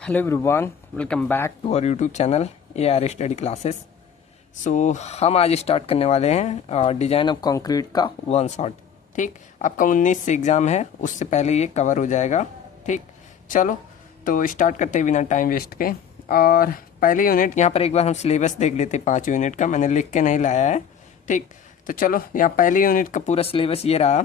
Hello everyone, welcome back to our YouTube channel AR study classes. So हम आज start करने वाले हैं डिज़ाइन ऑफ कंक्रीट का वन शॉट। ठीक, आपका 19 से एग्ज़ाम है, उससे पहले ये कवर हो जाएगा। ठीक, चलो तो स्टार्ट करते बिना टाइम वेस्ट के। और पहले यूनिट यहाँ पर एक बार हम सिलेबस देख लेते 5 यूनिट का, मैंने लिख के नहीं लाया है। ठीक, तो चलो यहाँ पहले यूनिट का पूरा सिलेबस ये रहा,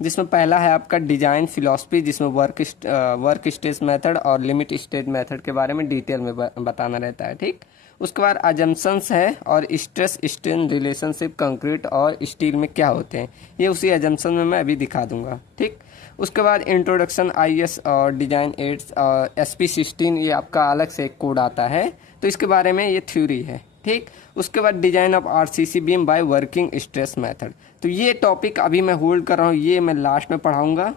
जिसमें पहला है आपका डिजाइन फिलॉसफी, जिसमें वर्क स्टेज मेथड और लिमिट स्टेज मेथड के बारे में डिटेल में बताना रहता है। ठीक, उसके बाद अजम्पशंस है और स्ट्रेस स्ट्रेन रिलेशनशिप कंक्रीट और स्टील में क्या होते हैं, ये उसी अजम्पशन में मैं अभी दिखा दूंगा। ठीक, उसके बाद इंट्रोडक्शन आईएस और डिजाइन एड्स और SP16, ये आपका अलग से एक कोड आता है, तो इसके बारे में ये थ्योरी है। ठीक, उसके बाद design of RCC beam by working stress method, तो ये टॉपिक अभी मैं होल्ड कर रहा हूँ, ये मैं लास्ट में पढ़ाऊंगा।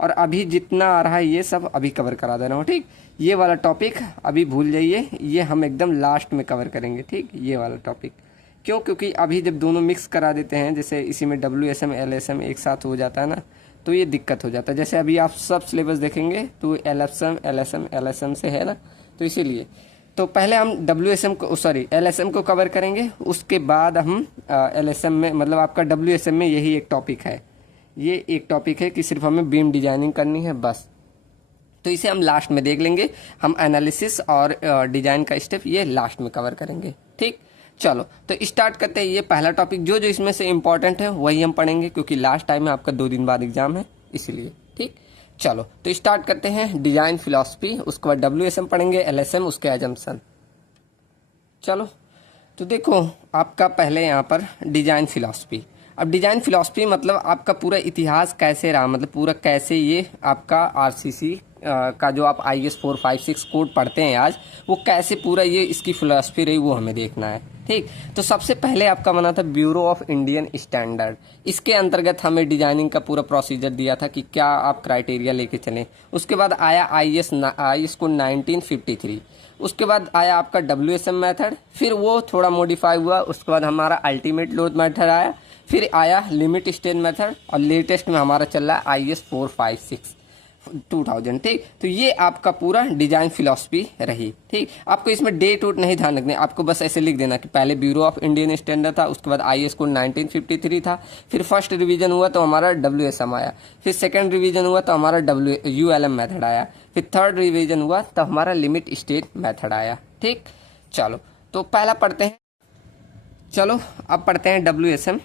और अभी जितना आ रहा है ये सब अभी कवर करा दे रहा हूँ। ठीक, ये वाला टॉपिक अभी भूल जाइए, ये हम एकदम लास्ट में कवर करेंगे। ठीक, ये वाला टॉपिक क्यों, क्योंकि अभी जब दोनों मिक्स करा देते हैं, जैसे इसी में WSM LSM एक साथ हो जाता है ना, तो ये दिक्कत हो जाता है। जैसे अभी आप सब सिलेबस देखेंगे तो LSM से है ना, तो इसीलिए तो पहले हम LSM को कवर करेंगे, उसके बाद हम LSM में, मतलब आपका WSM में यही एक टॉपिक है, ये एक टॉपिक है कि सिर्फ हमें बीम डिजाइनिंग करनी है बस, तो इसे हम लास्ट में देख लेंगे। हम एनालिसिस और डिजाइन का स्टेप ये लास्ट में कवर करेंगे। ठीक, चलो तो स्टार्ट करते हैं। ये पहला टॉपिक जो जो इसमें से इम्पोर्टेंट है वही हम पढ़ेंगे, क्योंकि लास्ट टाइम में आपका 2 दिन बाद एग्जाम है, इसीलिए। ठीक, चलो तो स्टार्ट करते हैं। डिजाइन फिलॉसफी, उसके बाद WSM पढ़ेंगे, LSM, उसके अजम्पशन। चलो तो देखो, आपका पहले यहाँ पर डिजाइन फिलॉसफी। अब डिजाइन फिलॉसफी मतलब आपका पूरा इतिहास कैसे रहा, मतलब पूरा कैसे ये आपका RCC का जो आप IS 456 कोड पढ़ते हैं आज, वो कैसे पूरा ये इसकी फिलॉसफी रही, वो हमें देखना है। ठीक, तो सबसे पहले आपका बना था ब्यूरो ऑफ इंडियन स्टैंडर्ड, इसके अंतर्गत हमें डिजाइनिंग का पूरा प्रोसीजर दिया था कि क्या आप क्राइटेरिया लेके चलें। उसके बाद आया IS को 1953, उसके बाद आया आपका WSM मेथड, फिर वो थोड़ा मॉडिफाई हुआ, उसके बाद हमारा अल्टीमेट लोड मेथड आया, फिर आया लिमिट स्टेज मेथड, और लेटेस्ट में हमारा चल रहा है IS 456 2000। ठीक, तो ये आपका पूरा डिजाइन फिलॉसफी रही। ठीक, आपको इसमें डेट वोट नहीं ध्यान रखने, आपको बस ऐसे लिख देना कि पहले ब्यूरो ऑफ इंडियन स्टैंडर्ड था, उसके बाद IS को 1953 था, फिर फर्स्ट रिवीजन हुआ तो हमारा WSM आया, फिर सेकंड रिवीजन हुआ तो हमारा ULM मेथड आया, फिर थर्ड रिवीजन हुआ तो हमारा लिमिट स्टेज मेथड आया। ठीक, चलो तो पहला पढ़ते हैं। चलो अब पढ़ते हैं WSM।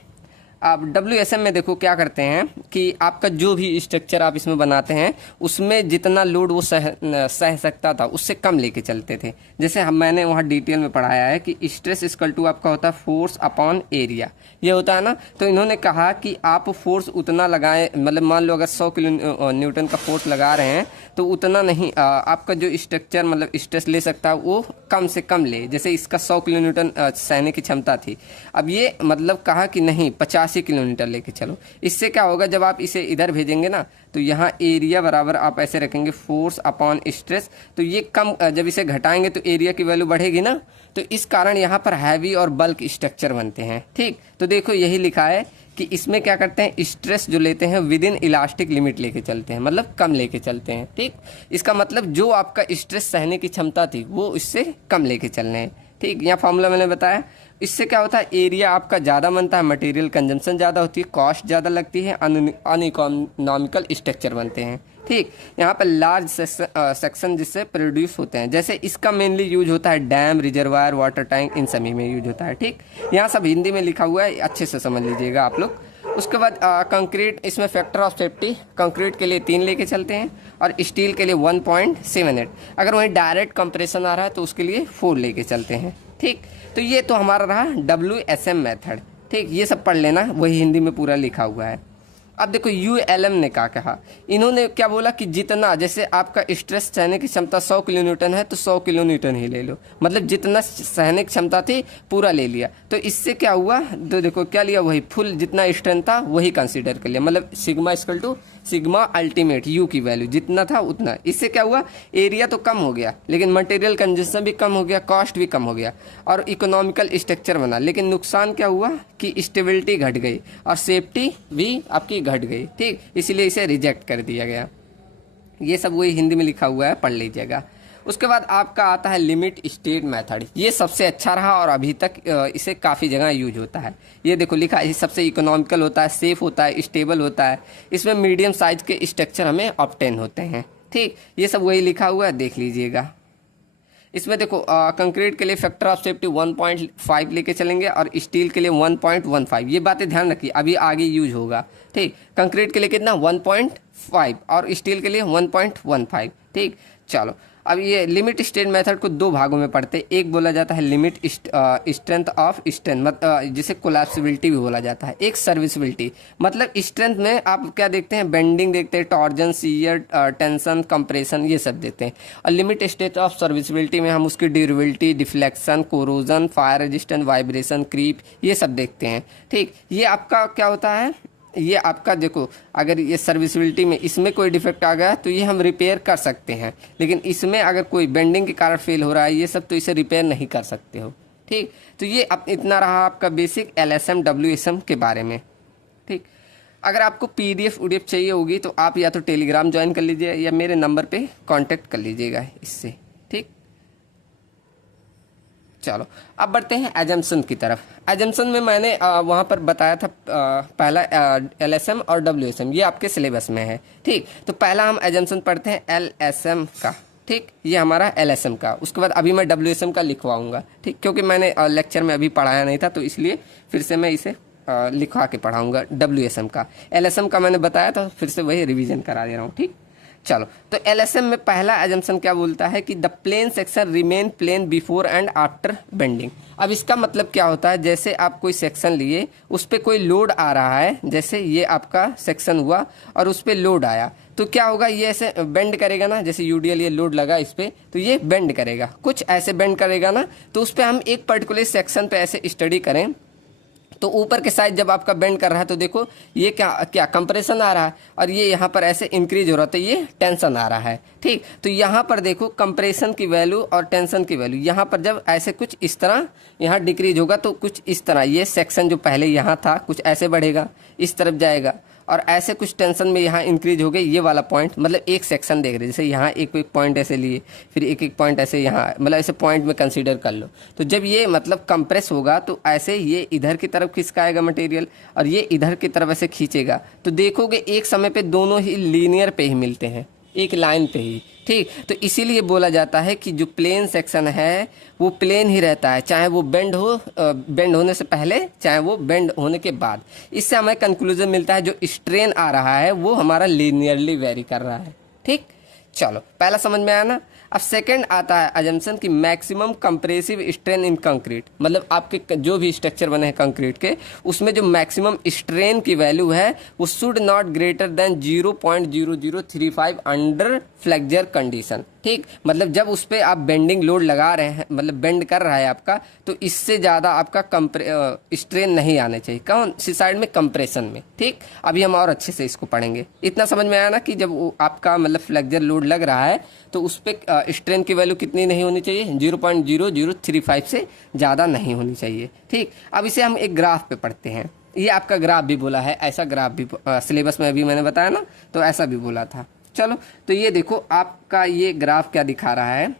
आप WSM में देखो क्या करते हैं कि आपका जो भी स्ट्रक्चर आप इसमें बनाते हैं, उसमें जितना लोड वो सह सकता था उससे कम लेके चलते थे। जैसे मैंने वहाँ डिटेल में पढ़ाया है कि स्ट्रेस इक्वल टू आपका होता है फोर्स अपॉन एरिया, ये होता है ना। तो इन्होंने कहा कि आप फोर्स उतना लगाएं, मतलब मान लो अगर 100 किलो न्यूटन का फोर्स लगा रहे हैं तो उतना नहीं, आपका जो स्ट्रक्चर मतलब स्ट्रेस ले सकता है वो कम से कम ले। जैसे इसका 100 किलो न्यूटन सहने की क्षमता थी, अब ये मतलब कहा कि नहीं 85 किलोमीटर लेके चलो। इससे क्या होगा, जब आप इसे इधर भेजेंगे ना, तो यहाँ एरिया बराबर आप ऐसे रखेंगे फोर्स अपॉन स्ट्रेस, तो ये कम, जब इसे घटाएंगे तो एरिया की वैल्यू बढ़ेगी ना, तो इस कारण यहाँ पर हैवी और बल्क स्ट्रक्चर बनते हैं। ठीक, तो देखो यही लिखा है कि इसमें क्या करते हैं, स्ट्रेस जो लेते हैं विद इन इलास्टिक लिमिट लेके चलते हैं, मतलब कम लेके चलते हैं। ठीक, इसका मतलब जो आपका स्ट्रेस सहने की क्षमता थी वो इससे कम लेके चलने हैं। ठीक, यहाँ फॉर्मूला मैंने बताया। इससे क्या होता है, एरिया आपका ज़्यादा बनता है, मटेरियल कंजम्पशन ज़्यादा होती है, कॉस्ट ज़्यादा लगती है, अनइकोनॉमिकल स्ट्रक्चर बनते हैं। ठीक, यहाँ पर लार्ज सेक्शन जिससे प्रोड्यूस होते हैं, जैसे इसका मेनली यूज होता है डैम, रिजर्वायर, वाटर टैंक, इन सभी में यूज होता है। ठीक, यहाँ सब हिंदी में लिखा हुआ है, अच्छे से समझ लीजिएगा आप लोग। उसके बाद कंक्रीट, इसमें फैक्टर ऑफ सेफ्टी कंक्रीट के लिए 3 लेके चलते हैं और स्टील के लिए 1.78। अगर वहीं डायरेक्ट कंप्रेशन आ रहा है तो उसके लिए 4 लेके चलते हैं। ठीक, तो ये तो हमारा रहा WSM मेथड। ठीक, ये सब पढ़ लेना, वही हिंदी में पूरा लिखा हुआ है। अब देखो ULM ने क्या कहा, इन्होंने क्या बोला कि जितना, जैसे आपका स्ट्रेस सहने की क्षमता 100 किलो न्यूटन है तो 100 किलो न्यूटन ही ले लो, मतलब जितना सहने की क्षमता थी पूरा ले लिया। तो इससे क्या हुआ, तो देखो क्या लिया, वही फुल जितना स्ट्रेंथ था वही कंसीडर कर लिया, मतलब sigma equal to sigma ultimate U की वैल्यू जितना था उतना। इससे क्या हुआ, एरिया तो कम हो गया, लेकिन मटेरियल कंजम्पशन भी कम हो गया, कॉस्ट भी कम हो गया और इकोनॉमिकल स्ट्रक्चर बना। लेकिन नुकसान क्या हुआ कि स्टेबिलिटी घट गई और सेफ्टी भी आपकी घट गई। ठीक, इसलिए इसे रिजेक्ट कर दिया गया। ये सब वही हिंदी में लिखा हुआ है, पढ़ लीजिएगा। उसके बाद आपका आता है लिमिट स्टेट मेथड। ये सबसे अच्छा रहा और अभी तक इसे काफ़ी जगह यूज होता है। ये देखो लिखा है, सबसे इकोनॉमिकल होता है, सेफ होता है, स्टेबल होता है, इसमें मीडियम साइज के स्ट्रक्चर हमें ऑब्टेन होते हैं। ठीक, ये सब वही लिखा हुआ है, देख लीजिएगा। इसमें देखो कंक्रीट के लिए फैक्टर ऑफ सेफ्टी 1.5 लेके चलेंगे और स्टील के लिए 1.15। ये बातें ध्यान रखिए, अभी आगे यूज होगा। ठीक, कंक्रीट के लिए कितना 1.5 और स्टील के लिए 1.15। ठीक, चलो अब ये लिमिट स्टेट मेथड को दो भागों में पढ़ते हैं। एक बोला जाता है लिमिट स्ट्रेंथ ऑफ स्ट्रेंथ, जिसे कोलैप्सिबिलिटी भी बोला जाता है। एक सर्विसिबिलिटी, मतलब स्ट्रेंथ में आप क्या देखते हैं, बेंडिंग देखते हैं, टॉर्जन, शियर, टेंशन, कंप्रेशन, ये सब देखते हैं। और लिमिट स्टेट ऑफ सर्विसिबिलिटी में हम उसकी durability, deflection, corrosion, fire resistance, vibration, creep, ये सब देखते हैं। ठीक, ये आपका क्या होता है, ये आपका देखो अगर ये सर्विसिबिलिटी में इसमें कोई डिफेक्ट आ गया तो ये हम रिपेयर कर सकते हैं, लेकिन इसमें अगर कोई बेंडिंग के कारण फेल हो रहा है ये सब, तो इसे रिपेयर नहीं कर सकते हो। ठीक, तो ये अब इतना रहा आपका बेसिक LSM WSM के बारे में। ठीक, अगर आपको PDF UDF चाहिए होगी तो आप या तो टेलीग्राम ज्वाइन कर लीजिए या मेरे नंबर पे कांटेक्ट कर लीजिएगा इससे। ठीक, चलो अब बढ़ते हैं एजम्पशन की तरफ। एजम्पशन में मैंने वहाँ पर बताया था पहला LSM और WSM, ये आपके सिलेबस में है। ठीक, तो पहला हम एजम्पशन पढ़ते हैं LSM का। ठीक, ये हमारा LSM का, उसके बाद अभी मैं WSM का लिखवाऊंगा। ठीक, क्योंकि मैंने लेक्चर में अभी पढ़ाया नहीं था तो इसलिए फिर से मैं इसे लिखवा के पढ़ाऊँगा WSM का। LSM का मैंने बताया था, फिर से वही रिविज़न करा दे रहा हूँ। ठीक, चलो तो LSM में पहला एजम्पशन क्या बोलता है कि the plane section remain plane before and after bending. अब इसका मतलब क्या होता है, जैसे आप कोई सेक्शन लिए, उस पर कोई लोड आ रहा है, जैसे ये आपका सेक्शन हुआ और उस पर लोड आया तो क्या होगा, ये ऐसे बेंड करेगा ना, जैसे UDL ये लोड लगा इस पर तो ये बेंड करेगा, कुछ ऐसे बेंड करेगा ना। तो उस पर हम एक पर्टिकुलर सेक्शन पे ऐसे स्टडी करें तो ऊपर के साइड जब आपका बेंड कर रहा है तो देखो ये क्या क्या कंप्रेशन आ रहा है और ये यहाँ पर ऐसे इंक्रीज हो रहा है तो ये टेंशन आ रहा है। ठीक, तो यहाँ पर देखो कंप्रेशन की वैल्यू और टेंशन की वैल्यू, यहाँ पर जब ऐसे कुछ इस तरह यहाँ डिक्रीज होगा तो कुछ इस तरह ये सेक्शन जो पहले यहाँ था कुछ ऐसे बढ़ेगा, इस तरफ जाएगा, और ऐसे कुछ टेंशन में यहाँ इंक्रीज हो गए ये वाला पॉइंट, मतलब एक सेक्शन देख रहे जैसे यहाँ एक एक पॉइंट ऐसे लिए, फिर एक एक पॉइंट ऐसे यहाँ, मतलब ऐसे पॉइंट में कंसीडर कर लो। तो जब ये मतलब कंप्रेस होगा तो ऐसे ये इधर की तरफ खिसकाएगा मटेरियल और ये इधर की तरफ ऐसे खींचेगा, तो देखोगे एक समय पे दोनों ही लीनियर पे ही मिलते हैं, एक लाइन पे ही। ठीक, तो इसीलिए बोला जाता है कि जो प्लेन सेक्शन है वो प्लेन ही रहता है, चाहे वो बेंड हो, बेंड होने से पहले चाहे वो बेंड होने के बाद। इससे हमें कंक्लूजन मिलता है जो स्ट्रेन आ रहा है वो हमारा लीनियरली वेरी कर रहा है। ठीक, चलो पहला समझ में आया ना। अब सेकंड आता है अजम्पशन की maximum compressive strain in concrete, मतलब आपके जो भी स्ट्रक्चर बने हैं कंक्रीट के उसमें जो मैक्सिमम स्ट्रेन की वैल्यू है वो should not greater than 0.0035 under flexure condition. ठीक, मतलब जब उस पर आप बेंडिंग लोड लगा रहे हैं, मतलब बेंड कर रहा है आपका, तो इससे ज़्यादा आपका स्ट्रेन नहीं आने चाहिए। कौन सी साइड में, कंप्रेशन में। ठीक, अभी हम और अच्छे से इसको पढ़ेंगे। इतना समझ में आया ना कि जब आपका मतलब फ्लेक्चर लोड लग रहा है तो उस पर स्ट्रेन की वैल्यू कितनी नहीं होनी चाहिए, 0.0035 से ज़्यादा नहीं होनी चाहिए। ठीक, अब इसे हम एक ग्राफ पे पढ़ते हैं। ये आपका ग्राफ भी बोला है, ऐसा ग्राफ भी सिलेबस में अभी मैंने बताया ना, तो ऐसा भी बोला था। चलो तो ये देखो आपका ये ग्राफ क्या दिखा रहा है,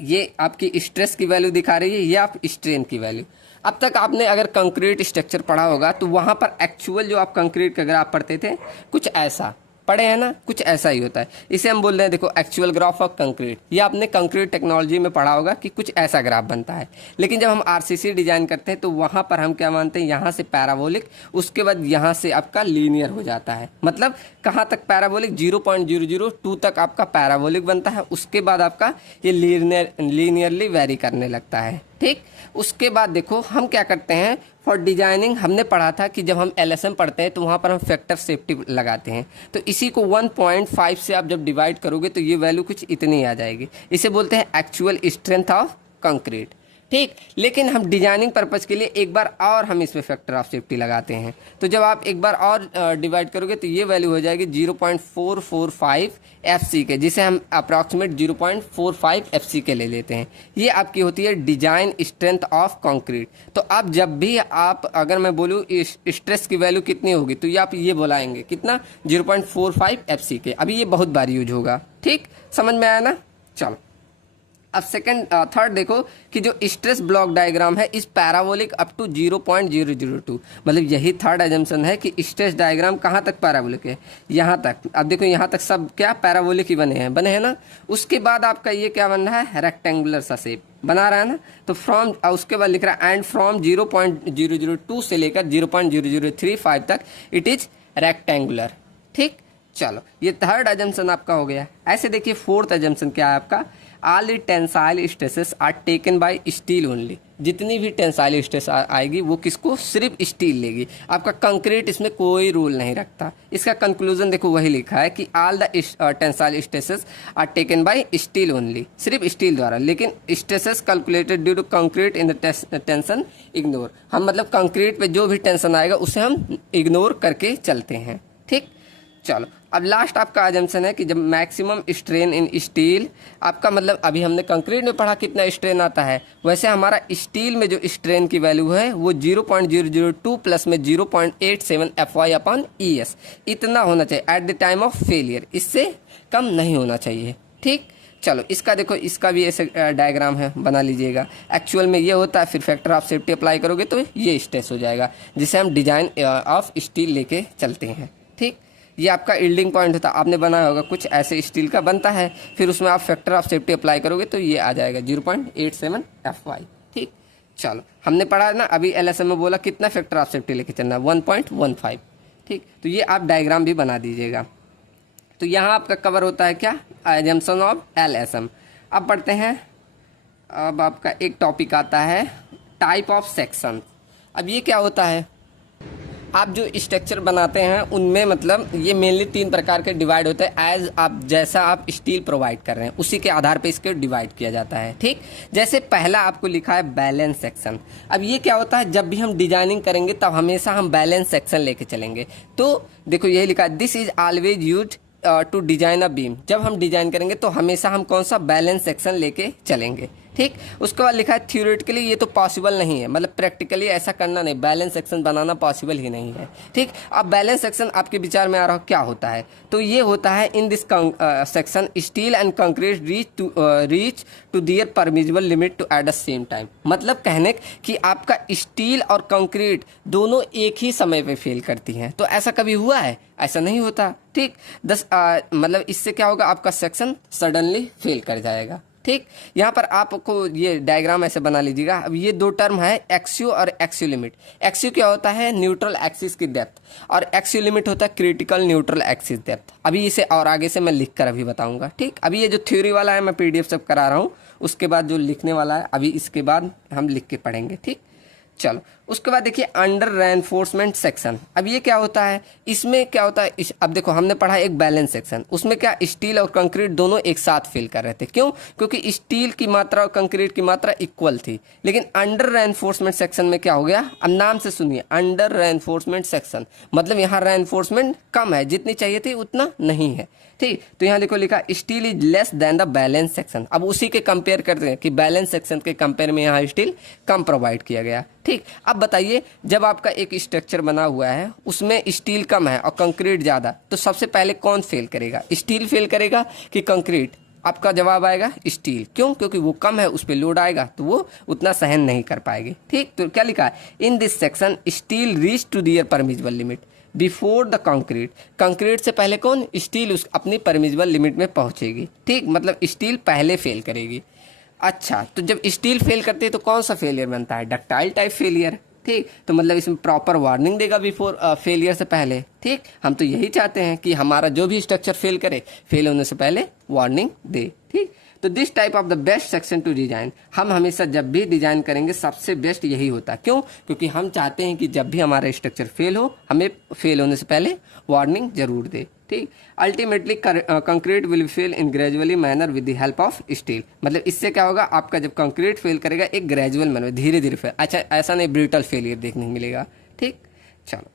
ये आपकी स्ट्रेस की वैल्यू दिखा रही है, ये आप स्ट्रेन की वैल्यू। अब तक आपने अगर कंक्रीट स्ट्रक्चर पढ़ा होगा तो वहाँ पर एक्चुअल जो आप कंक्रीट का ग्राफ पढ़ते थे कुछ ऐसा पढ़े हैं ना, कुछ ऐसा ही होता है। इसे हम बोल रहे हैं देखो एक्चुअल ग्राफ ऑफ कंक्रीट। ये आपने कंक्रीट टेक्नोलॉजी में पढ़ा होगा कि कुछ ऐसा ग्राफ बनता है, लेकिन जब हम RCC डिजाइन करते हैं तो वहाँ पर हम क्या मानते हैं, यहाँ से पैराबोलिक, उसके बाद यहाँ से आपका लीनियर हो जाता है। मतलब कहाँ तक पैराबोलिक, 0.002 तक आपका पैराबोलिक बनता है, उसके बाद आपका ये लीनियरली वेरी करने लगता है। ठीक, उसके बाद देखो हम क्या करते हैं फॉर डिजाइनिंग, हमने पढ़ा था कि जब हम LSM पढ़ते हैं तो वहाँ पर हम फैक्टर सेफ्टी लगाते हैं, तो इसी को 1.5 से आप जब डिवाइड करोगे तो ये वैल्यू कुछ इतनी आ जाएगी। इसे बोलते हैं एक्चुअल स्ट्रेंथ ऑफ कंक्रीट। ठीक, लेकिन हम डिजाइनिंग पर्पज़ के लिए एक बार और हम इसमें फैक्टर ऑफ सेफ्टी लगाते हैं, तो जब आप एक बार और डिवाइड करोगे तो ये वैल्यू हो जाएगी 0.445 FC के, जिसे हम अप्रॉक्सीमेट 0.45 FC के ले लेते हैं। ये आपकी होती है डिजाइन स्ट्रेंथ ऑफ कंक्रीट। तो अब जब भी आप, अगर मैं बोलूँ स्ट्रेस की वैल्यू कितनी होगी तो ये आप ये बोलाएंगे कितना, 0.45 FC के। अभी ये बहुत बार यूज होगा। ठीक, समझ में आया ना। चलो अब सेकंड थर्ड देखो कि जो स्ट्रेस ब्लॉक डायग्राम है इस पैराबोलिक अप टू 0.002, मतलब यही थर्ड एजम्पशन है कि स्ट्रेस डायग्राम कहाँ तक पैराबोलिक है, यहाँ तक। अब देखो यहाँ तक सब क्या पैराबोलिक ही बने हैं ना। उसके बाद आपका ये क्या बन रहा है, रेक्टेंगुलर सा शेप बना रहा है ना। तो फ्रॉम उसके बाद लिख रहा है एंड फ्रॉम 0.002 से लेकर 0.0035 तक इट इज रेक्टेंगुलर। ठीक, चलो ये थर्ड एजम्पशन आपका हो गया। ऐसे देखिए फोर्थ एजम्पशन क्या है आपका, all the tensile stresses are taken by steel only. जितनी भी टेंसाइल स्ट्रेस आएगी वो किसको, सिर्फ स्टील लेगी। आपका कंक्रीट इसमें कोई रोल नहीं रखता। इसका कंक्लूजन देखो वही लिखा है कि all the tensile stresses are taken by steel only, सिर्फ स्टील द्वारा। लेकिन stresses calculated due to concrete in the tension ignore. हम मतलब कंक्रीट पे जो भी टेंशन आएगा उसे हम इग्नोर करके चलते हैं। ठीक, चलो अब लास्ट आपका अजम्पशन है कि जब मैक्सिमम स्ट्रेन इन स्टील, आपका मतलब अभी हमने कंक्रीट में पढ़ा कितना स्ट्रेन आता है, वैसे हमारा स्टील में जो स्ट्रेन की वैल्यू है वो 0.002 प्लस में 0.87 FY/ES इतना होना चाहिए at the time of failure, इससे कम नहीं होना चाहिए। ठीक, चलो इसका देखो, इसका भी ऐसे डायग्राम है, बना लीजिएगा। एक्चुअल में ये होता है, फिर फैक्टर ऑफ सेफ्टी अप्लाई करोगे तो ये स्ट्रेस हो जाएगा, जिसे हम डिजाइन ऑफ स्टील लेके चलते हैं। ठीक, ये आपका यील्डिंग पॉइंट होता है, आपने बनाया होगा कुछ ऐसे स्टील का बनता है, फिर उसमें आप फैक्टर ऑफ सेफ्टी अप्लाई करोगे तो ये आ जाएगा 0.87 FY। ठीक, चलो हमने पढ़ा ना अभी LSM में बोला कितना फैक्टर ऑफ सेफ्टी लेके चलना है, 1.15। ठीक, तो ये आप डायग्राम भी बना दीजिएगा। तो यहाँ आपका कवर होता है क्या, एजम्पशन ऑफ LSM। अब पढ़ते हैं, अब आपका एक टॉपिक आता है टाइप ऑफ सेक्शन। अब ये क्या होता है, आप जो स्ट्रक्चर बनाते हैं उनमें मतलब ये मेनली 3 प्रकार के डिवाइड होते हैं। एज आप जैसा आप स्टील प्रोवाइड कर रहे हैं उसी के आधार पे इसके डिवाइड किया जाता है। ठीक, जैसे पहला आपको लिखा है बैलेंस सेक्शन। अब ये क्या होता है, जब भी हम डिजाइनिंग करेंगे तब हमेशा हम बैलेंस सेक्शन लेके चलेंगे। तो देखो यही लिखा है, this is always use to design a beam. जब हम डिजाइन करेंगे तो हमेशा हम कौन सा, बैलेंस सेक्शन लेके चलेंगे। ठीक, उसके बाद लिखा है थ्योरेटिकली ये तो पॉसिबल नहीं है, मतलब प्रैक्टिकली ऐसा करना नहीं, बैलेंस सेक्शन बनाना पॉसिबल ही नहीं है। ठीक, अब बैलेंस सेक्शन आपके विचार में आ रहा हो क्या होता है, तो ये होता है in this section steel and concrete reach to their permissible limit to at the same time. मतलब कहने कि आपका स्टील और कंक्रीट दोनों एक ही समय पे फेल करती हैं। तो ऐसा कभी हुआ है, ऐसा नहीं होता। ठीक, मतलब इससे क्या होगा, आपका सेक्शन सडनली फेल कर जाएगा। ठीक, यहाँ पर आपको ये डायग्राम ऐसे बना लीजिएगा। अब ये 2 टर्म है, एक्सियो और एक्सियो लिमिट। एक्सियो क्या होता है, न्यूट्रल एक्सिस की डेप्थ, और एक्सियो लिमिट होता है क्रिटिकल न्यूट्रल एक्सिस डेप्थ। अभी इसे और आगे से मैं लिख कर अभी बताऊंगा। ठीक, अभी ये जो थ्योरी वाला है मैं PDF सब करा रहा हूँ, उसके बाद जो लिखने वाला है अभी इसके बाद हम लिख के पढ़ेंगे। ठीक, चलो उसके बाद देखिए अंडर रेनफोर्समेंट सेक्शन। अब ये क्या होता है, इसमें क्या होता है, अब देखो हमने पढ़ा एक बैलेंस सेक्शन, उसमें क्या स्टील और कंक्रीट दोनों एक साथ फेल कर रहे थे। क्यों, क्योंकि स्टील की मात्रा और कंक्रीट की मात्रा इक्वल थी। लेकिन अंडर रेनफोर्समेंट सेक्शन में क्या हो गया, अब नाम से सुनिए, अंडर रेनफोर्समेंट सेक्शन मतलब यहाँ रेनफोर्समेंट कम है, जितनी चाहिए थी उतना नहीं है। ठीक, तो यहाँ देखो लिखा steel is less than the balance section. अब उसी के कंपेयर करते हैं कि बैलेंस सेक्शन के कंपेयर में यहाँ स्टील कम प्रोवाइड किया गया। ठीक, अब बताइए जब आपका एक स्ट्रक्चर बना हुआ है उसमें स्टील कम है और कंक्रीट ज़्यादा, तो सबसे पहले कौन फेल करेगा, स्टील फेल करेगा कि कंक्रीट? आपका जवाब आएगा स्टील। क्यों, क्योंकि वो कम है, उस पर लोड आएगा तो वो उतना सहन नहीं कर पाएगी। ठीक, तो क्या लिखा है, in this section steel reach to their permissible limit before the concrete. Concrete से पहले कौन, स्टील उस अपनी परमिजिबल लिमिट में पहुंचेगी। ठीक, मतलब स्टील पहले फेल करेगी। अच्छा, तो जब स्टील फेल करती है तो कौन सा फेलियर बनता है, डक्टाइल टाइप फेलियर। ठीक, तो मतलब इसमें प्रॉपर वार्निंग देगा बिफोर फेलियर से पहले। ठीक, हम तो यही चाहते हैं कि हमारा जो भी स्ट्रक्चर फेल करे, फेल होने से पहले वार्निंग दे। ठीक, तो this type of the best section two design. हम हमेशा जब भी डिजाइन करेंगे सबसे बेस्ट यही होता है। क्यों, क्योंकि हम चाहते हैं कि जब भी हमारा स्ट्रक्चर फेल हो, हमें फेल होने से पहले वार्निंग जरूर दे। ठीक, ultimately concrete will fail in gradually manner with the help of steel. मतलब इससे क्या होगा, आपका जब कंक्रीट फेल करेगा एक ग्रेजुअल मैनर, धीरे धीरे फेल। अच्छा, ऐसा नहीं ब्रूटल फेलियर देखने को मिलेगा। ठीक, चलो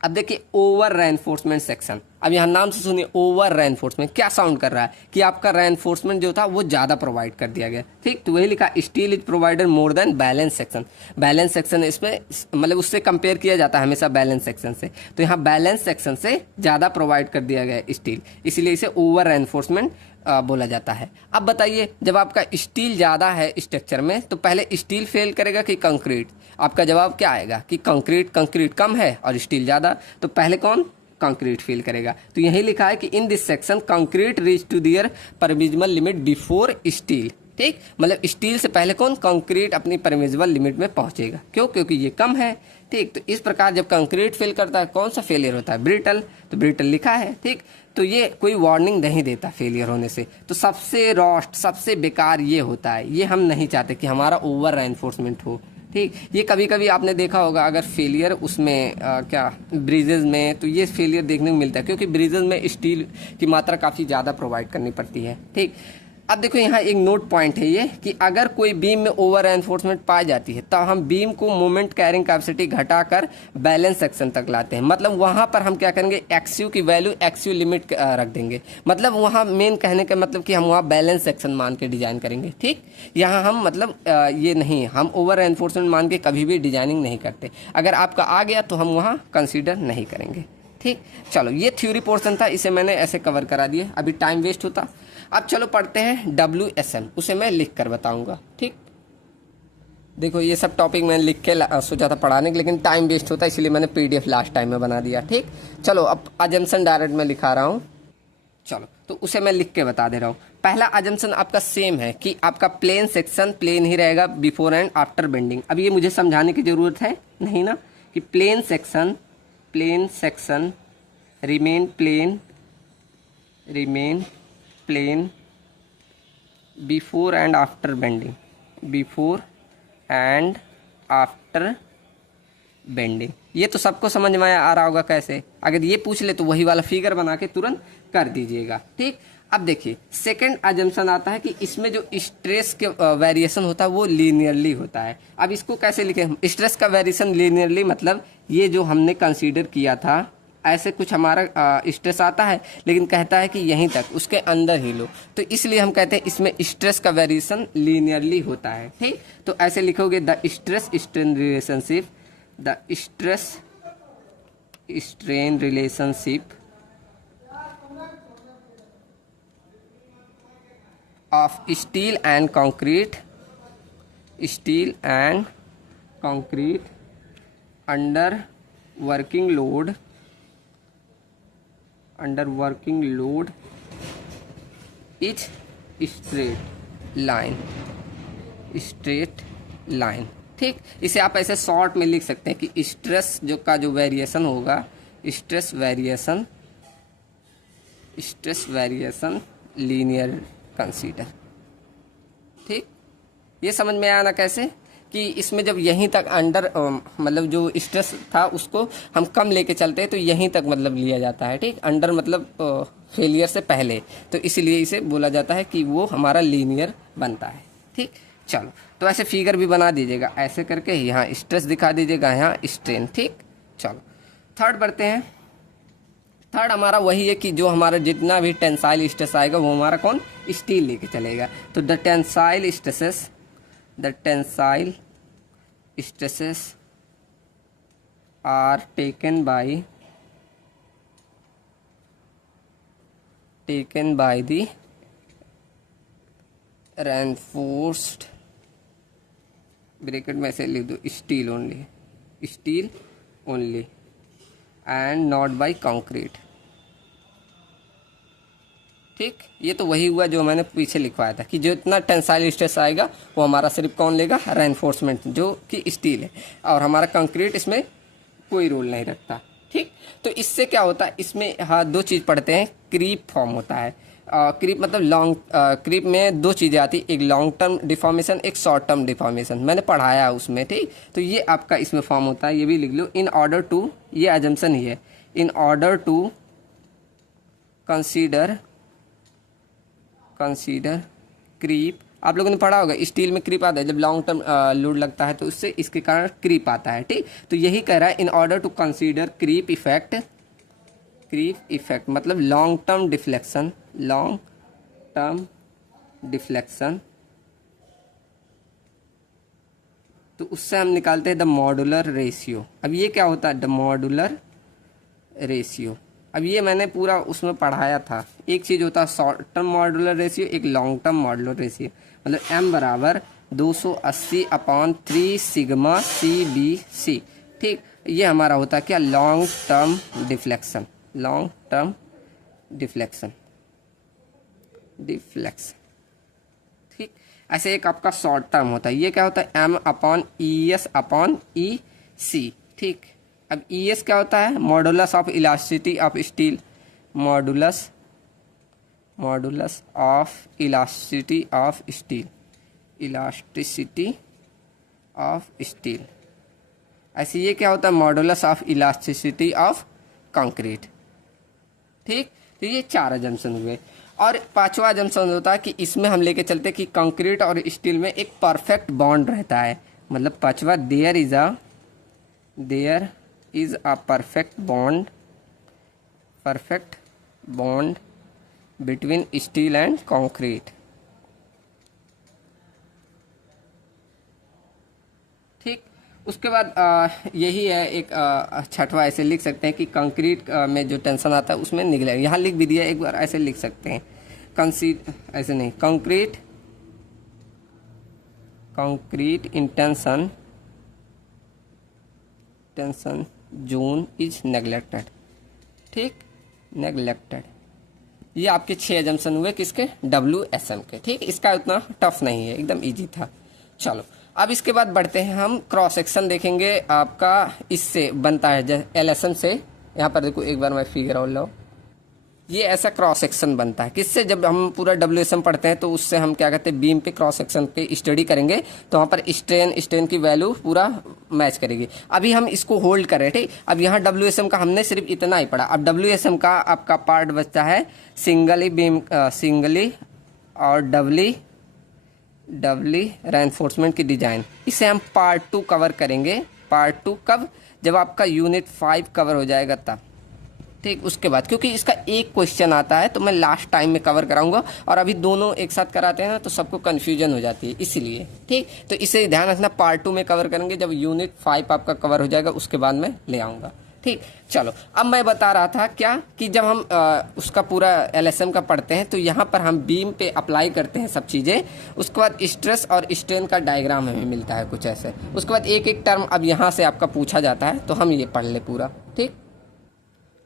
अब देखिए ओवर रेनफोर्समेंट सेक्शन। अब यहाँ नाम से सुनिए, ओवर रेनफोर्समेंट क्या साउंड कर रहा है कि आपका रेनफोर्समेंट जो था वो ज़्यादा प्रोवाइड कर दिया गया। ठीक, तो वही लिखा steel is provided more than balance section. Balance section इसमें मतलब उससे कंपेयर किया जाता है हमेशा बैलेंस सेक्शन से, तो यहाँ बैलेंस सेक्शन से ज़्यादा प्रोवाइड कर दिया गया स्टील, इसीलिए इसे ओवर रेनफोर्समेंट बोला जाता है। अब बताइए, जब आपका स्टील ज़्यादा है स्ट्रक्चर में तो पहले स्टील फेल करेगा कि कंक्रीट? आपका जवाब क्या आएगा कि कंक्रीट। कंक्रीट कम है और स्टील ज़्यादा, तो पहले कौन? कंक्रीट फेल करेगा। तो यही लिखा है कि in this section concrete reach to their permissible limit before steel. ठीक, मतलब स्टील से पहले कौन? कंक्रीट अपनी परमिजिबल लिमिट में पहुंचेगा। क्यों? क्योंकि ये कम है। ठीक, तो इस प्रकार जब कंक्रीट फेल करता है कौन सा फेलियर होता है? ब्रिटल। तो ब्रिटल लिखा है। ठीक, तो ये कोई वार्निंग नहीं देता फेलियर होने से। तो सबसे रॉस्ट, सबसे बेकार ये होता है। ये हम नहीं चाहते कि हमारा ओवर रेनफोर्समेंट हो। ठीक, ये कभी कभी आपने देखा होगा अगर फेलियर उसमें क्या ब्रिजेज में, तो ये फेलियर देखने को मिलता है क्योंकि ब्रिजेज में स्टील की मात्रा काफ़ी ज़्यादा प्रोवाइड करनी पड़ती है। ठीक, अब देखो यहाँ एक नोट पॉइंट है ये कि अगर कोई बीम में ओवर एनफोर्समेंट पाई जाती है तो हम बीम को मोमेंट कैरिंग कैपेसिटी घटाकर बैलेंस सेक्शन तक लाते हैं। मतलब वहाँ पर हम क्या करेंगे? एक्सयू की वैल्यू एक्सयू लिमिट रख देंगे। मतलब वहाँ मेन कहने का मतलब कि हम वहाँ बैलेंस सेक्शन मान के डिजाइन करेंगे। ठीक, यहाँ हम मतलब ये नहीं, हम ओवर एनफोर्समेंट मान के कभी भी डिजाइनिंग नहीं करते। अगर आपका आ गया तो हम वहाँ कंसिडर नहीं करेंगे। ठीक, चलो ये थ्योरी पोर्शन था, इसे मैंने ऐसे कवर करा दिए, अभी टाइम वेस्ट होता। अब चलो पढ़ते हैं WSM, उसे मैं लिख कर बताऊंगा। ठीक, देखो ये सब टॉपिक मैंने लिख के सोचा था पढ़ाने के, लेकिन टाइम वेस्ट होता इसलिए मैंने PDF लास्ट टाइम में बना दिया। ठीक, चलो अब अजम्पशन डायरेक्ट में लिखा रहा हूँ। चलो तो उसे मैं लिख के बता दे रहा हूँ। पहला अजम्पशन आपका सेम है कि आपका प्लेन सेक्शन प्लेन ही रहेगा बिफोर एंड आफ्टर बेंडिंग। अब ये मुझे समझाने की ज़रूरत है नहीं ना कि plane section remain plane before and after bending. ये तो सबको समझ में आ रहा होगा कैसे। अगर ये पूछ ले तो वही वाला फिगर बना के तुरंत कर दीजिएगा। ठीक, अब देखिए सेकंड अजम्पशन आता है कि इसमें जो स्ट्रेस के वेरिएशन होता है वो लीनियरली होता है। अब इसको कैसे लिखें? स्ट्रेस का वेरिएशन लीनियरली मतलब ये जो हमने कंसीडर किया था ऐसे कुछ हमारा स्ट्रेस आता है, लेकिन कहता है कि यहीं तक, उसके अंदर ही लो, तो इसलिए हम कहते हैं इसमें स्ट्रेस का वेरिएशन लीनियरली होता है। ठीक, तो ऐसे लिखोगे the stress strain relationship of steel and concrete under working load is straight line. ठीक, इसे आप ऐसे शॉर्ट में लिख सकते हैं कि स्ट्रेस जो वेरिएशन होगा, स्ट्रेस वेरिएशन लीनियर कंसीडर। ठीक, ये समझ में आया ना कैसे कि इसमें जब यहीं तक अंडर मतलब जो स्ट्रेस था उसको हम कम लेके चलते हैं तो यहीं तक मतलब लिया जाता है। ठीक, अंडर मतलब फेलियर से पहले, तो इसीलिए इसे बोला जाता है कि वो हमारा लीनियर बनता है। ठीक, चलो तो ऐसे फिगर भी बना दीजिएगा, ऐसे करके यहाँ स्ट्रेस दिखा दीजिएगा, यहाँ स्ट्रेन। ठीक, चलो थर्ड बढ़ते हैं। थर्ड हमारा वही है कि जो हमारा जितना भी टेंसाइल स्ट्रेस आएगा वो हमारा कौन? स्टील लेके चलेगा। तो the tensile stresses are taken by the reinforced, bracket में ऐसे लिख दो, steel only and not by concrete. ठीक, ये तो वही हुआ जो मैंने पीछे लिखवाया था कि जो इतना टेंसाइल स्ट्रेस आएगा वो हमारा सिर्फ कौन लेगा? रेनफोर्समेंट, जो कि स्टील है, और हमारा कंक्रीट इसमें कोई रोल नहीं रखता। ठीक, तो इससे क्या होता है? इसमें हाँ दो चीज़ पढ़ते हैं, क्रीप फॉर्म होता है। क्रीप मतलब लॉन्ग, क्रीप में दो चीज़ें आती, एक लॉन्ग टर्म डिफॉर्मेशन, एक शॉर्ट टर्म डिफॉर्मेशन, मैंने पढ़ाया उसमें। ठीक, तो ये आपका इसमें फॉर्म होता है, ये भी लिख लो। इन ऑर्डर टू, ये अजम्पशन ही है, in order to consider creep. आप लोगों ने पढ़ा होगा स्टील में क्रीप आता है जब लॉन्ग टर्म लोड लगता है, तो उससे इसके कारण क्रीप आता है। ठीक, तो यही कह रहा है in order to consider creep effect मतलब लॉन्ग टर्म डिफ्लेक्शन, तो उससे हम निकालते हैं द मॉडुलर रेशियो। अब ये क्या होता है? द मॉडुलर रेशियो, अब ये मैंने पूरा उसमें पढ़ाया था। एक चीज़ होता है शॉर्ट टर्म मॉड्यूलर रेशियो, एक लॉन्ग टर्म मॉड्यूलर रेशियो। मतलब m बराबर 280/3 सिग्मा CBC। ठीक, ये हमारा होता है क्या, long term deflection, long term deflection. ठीक, ऐसे एक आपका शॉर्ट टर्म होता है, ये क्या होता है M/ES/EC। ठीक, अब ES क्या होता है, modulus of elasticity of steel, modulus of elasticity of steel, elasticity of steel. ऐसे ये क्या होता है, modulus of elasticity of concrete. ठीक, तो ये 4 अजम्पशन हुए। और 5वां अजम्पशन होता है कि इसमें हम लेके चलते कि कंक्रीट और स्टील में एक परफेक्ट बॉन्ड रहता है। मतलब 5वां, there is a perfect bond between steel and concrete. ठीक, उसके बाद यही है एक 6वां, ऐसे लिख सकते हैं कि कंक्रीट में जो टेंशन आता है उसमें निगलेक्ट, यहाँ लिख भी दिया एक बार, ऐसे लिख सकते हैं ऐसे नहीं, concrete in tension zone is neglected. ठीक, नेग्लेक्टेड। ये आपके 6 अजम्पशन हुए किसके, WSM के। ठीक, इसका उतना टफ नहीं है, एकदम इजी था। चलो अब इसके बाद बढ़ते हैं हम, क्रॉस सेक्शन देखेंगे आपका, इससे बनता है LSM से। यहाँ पर देखो एक बार मैं फिगर और लो, ये ऐसा क्रॉस सेक्शन बनता है किससे, जब हम पूरा WSM पढ़ते हैं तो उससे हम क्या कहते हैं, बीम पे क्रॉस सेक्शन पे स्टडी करेंगे तो वहाँ पर स्ट्रेन की वैल्यू पूरा मैच करेगी। अभी हम इसको होल्ड करें। ठीक, अब यहाँ WSM का हमने सिर्फ इतना ही पढ़ा। अब WSM का आपका पार्ट बचता है सिंगली बीम, सिंगली और डबली रेनफोर्समेंट की डिजाइन। इसे हम पार्ट 2 कवर करेंगे। पार्ट 2 कब, जब आपका यूनिट 5 कवर हो जाएगा तब। ठीक, उसके बाद क्योंकि इसका एक क्वेश्चन आता है तो मैं लास्ट टाइम में कवर कराऊंगा, और अभी दोनों एक साथ कराते हैं ना तो सबको कन्फ्यूजन हो जाती है, इसलिए। ठीक, तो इसे ध्यान रखना, पार्ट 2 में कवर करेंगे, जब यूनिट 5 आपका कवर हो जाएगा उसके बाद मैं ले आऊँगा। ठीक, चलो अब मैं बता रहा था क्या कि जब हम उसका पूरा LSM का पढ़ते हैं तो यहाँ पर हम बीम पे अप्लाई करते हैं सब चीज़ें। उसके बाद स्ट्रेस और स्ट्रेन का डायग्राम हमें मिलता है कुछ ऐसे। उसके बाद एक एक टर्म अब यहाँ से आपका पूछा जाता है तो हम ये पढ़ ले पूरा। ठीक,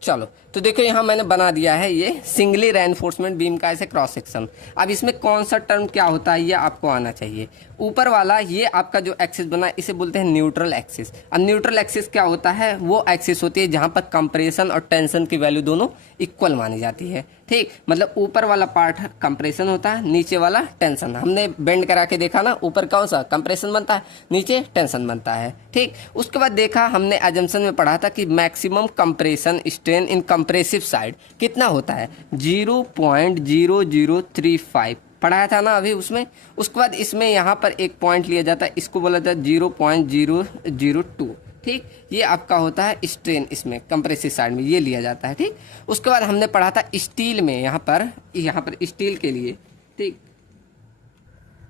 चलो तो देखो यहाँ मैंने बना दिया है ये सिंगली रेनफोर्समेंट बीम का ऐसे क्रॉस सेक्शन। अब इसमें कौन सा टर्म क्या होता है ये आपको आना चाहिए। ऊपर वाला ये आपका जो एक्सिस बना इसे बोलते हैं न्यूट्रल एक्सिस। अब न्यूट्रल एक्सिस क्या होता है, वो एक्सिस होती है जहां पर कंप्रेशन और टेंशन की वैल्यू दोनों इक्वल मानी जाती है। ठीक, मतलब ऊपर वाला पार्ट कंप्रेशन होता है, नीचे वाला टेंशन। हमने बेंड करा के देखा ना, ऊपर कौन सा कंप्रेशन बनता है, नीचे टेंशन बनता है। ठीक, उसके बाद देखा हमने अजम्पशन में पढ़ा था कि maximum compression strain in compressive side कितना होता है, 0.0035 पढ़ाया था ना अभी उसमें। उसके बाद इसमें यहाँ पर एक पॉइंट लिया जाता है, इसको बोला जाता है 0.002। ठीक, ये आपका होता है स्ट्रेन, इसमें कंप्रेसिव साइड में ये लिया जाता है। ठीक, उसके बाद हमने पढ़ा था स्टील में, यहाँ पर स्टील के लिए। ठीक,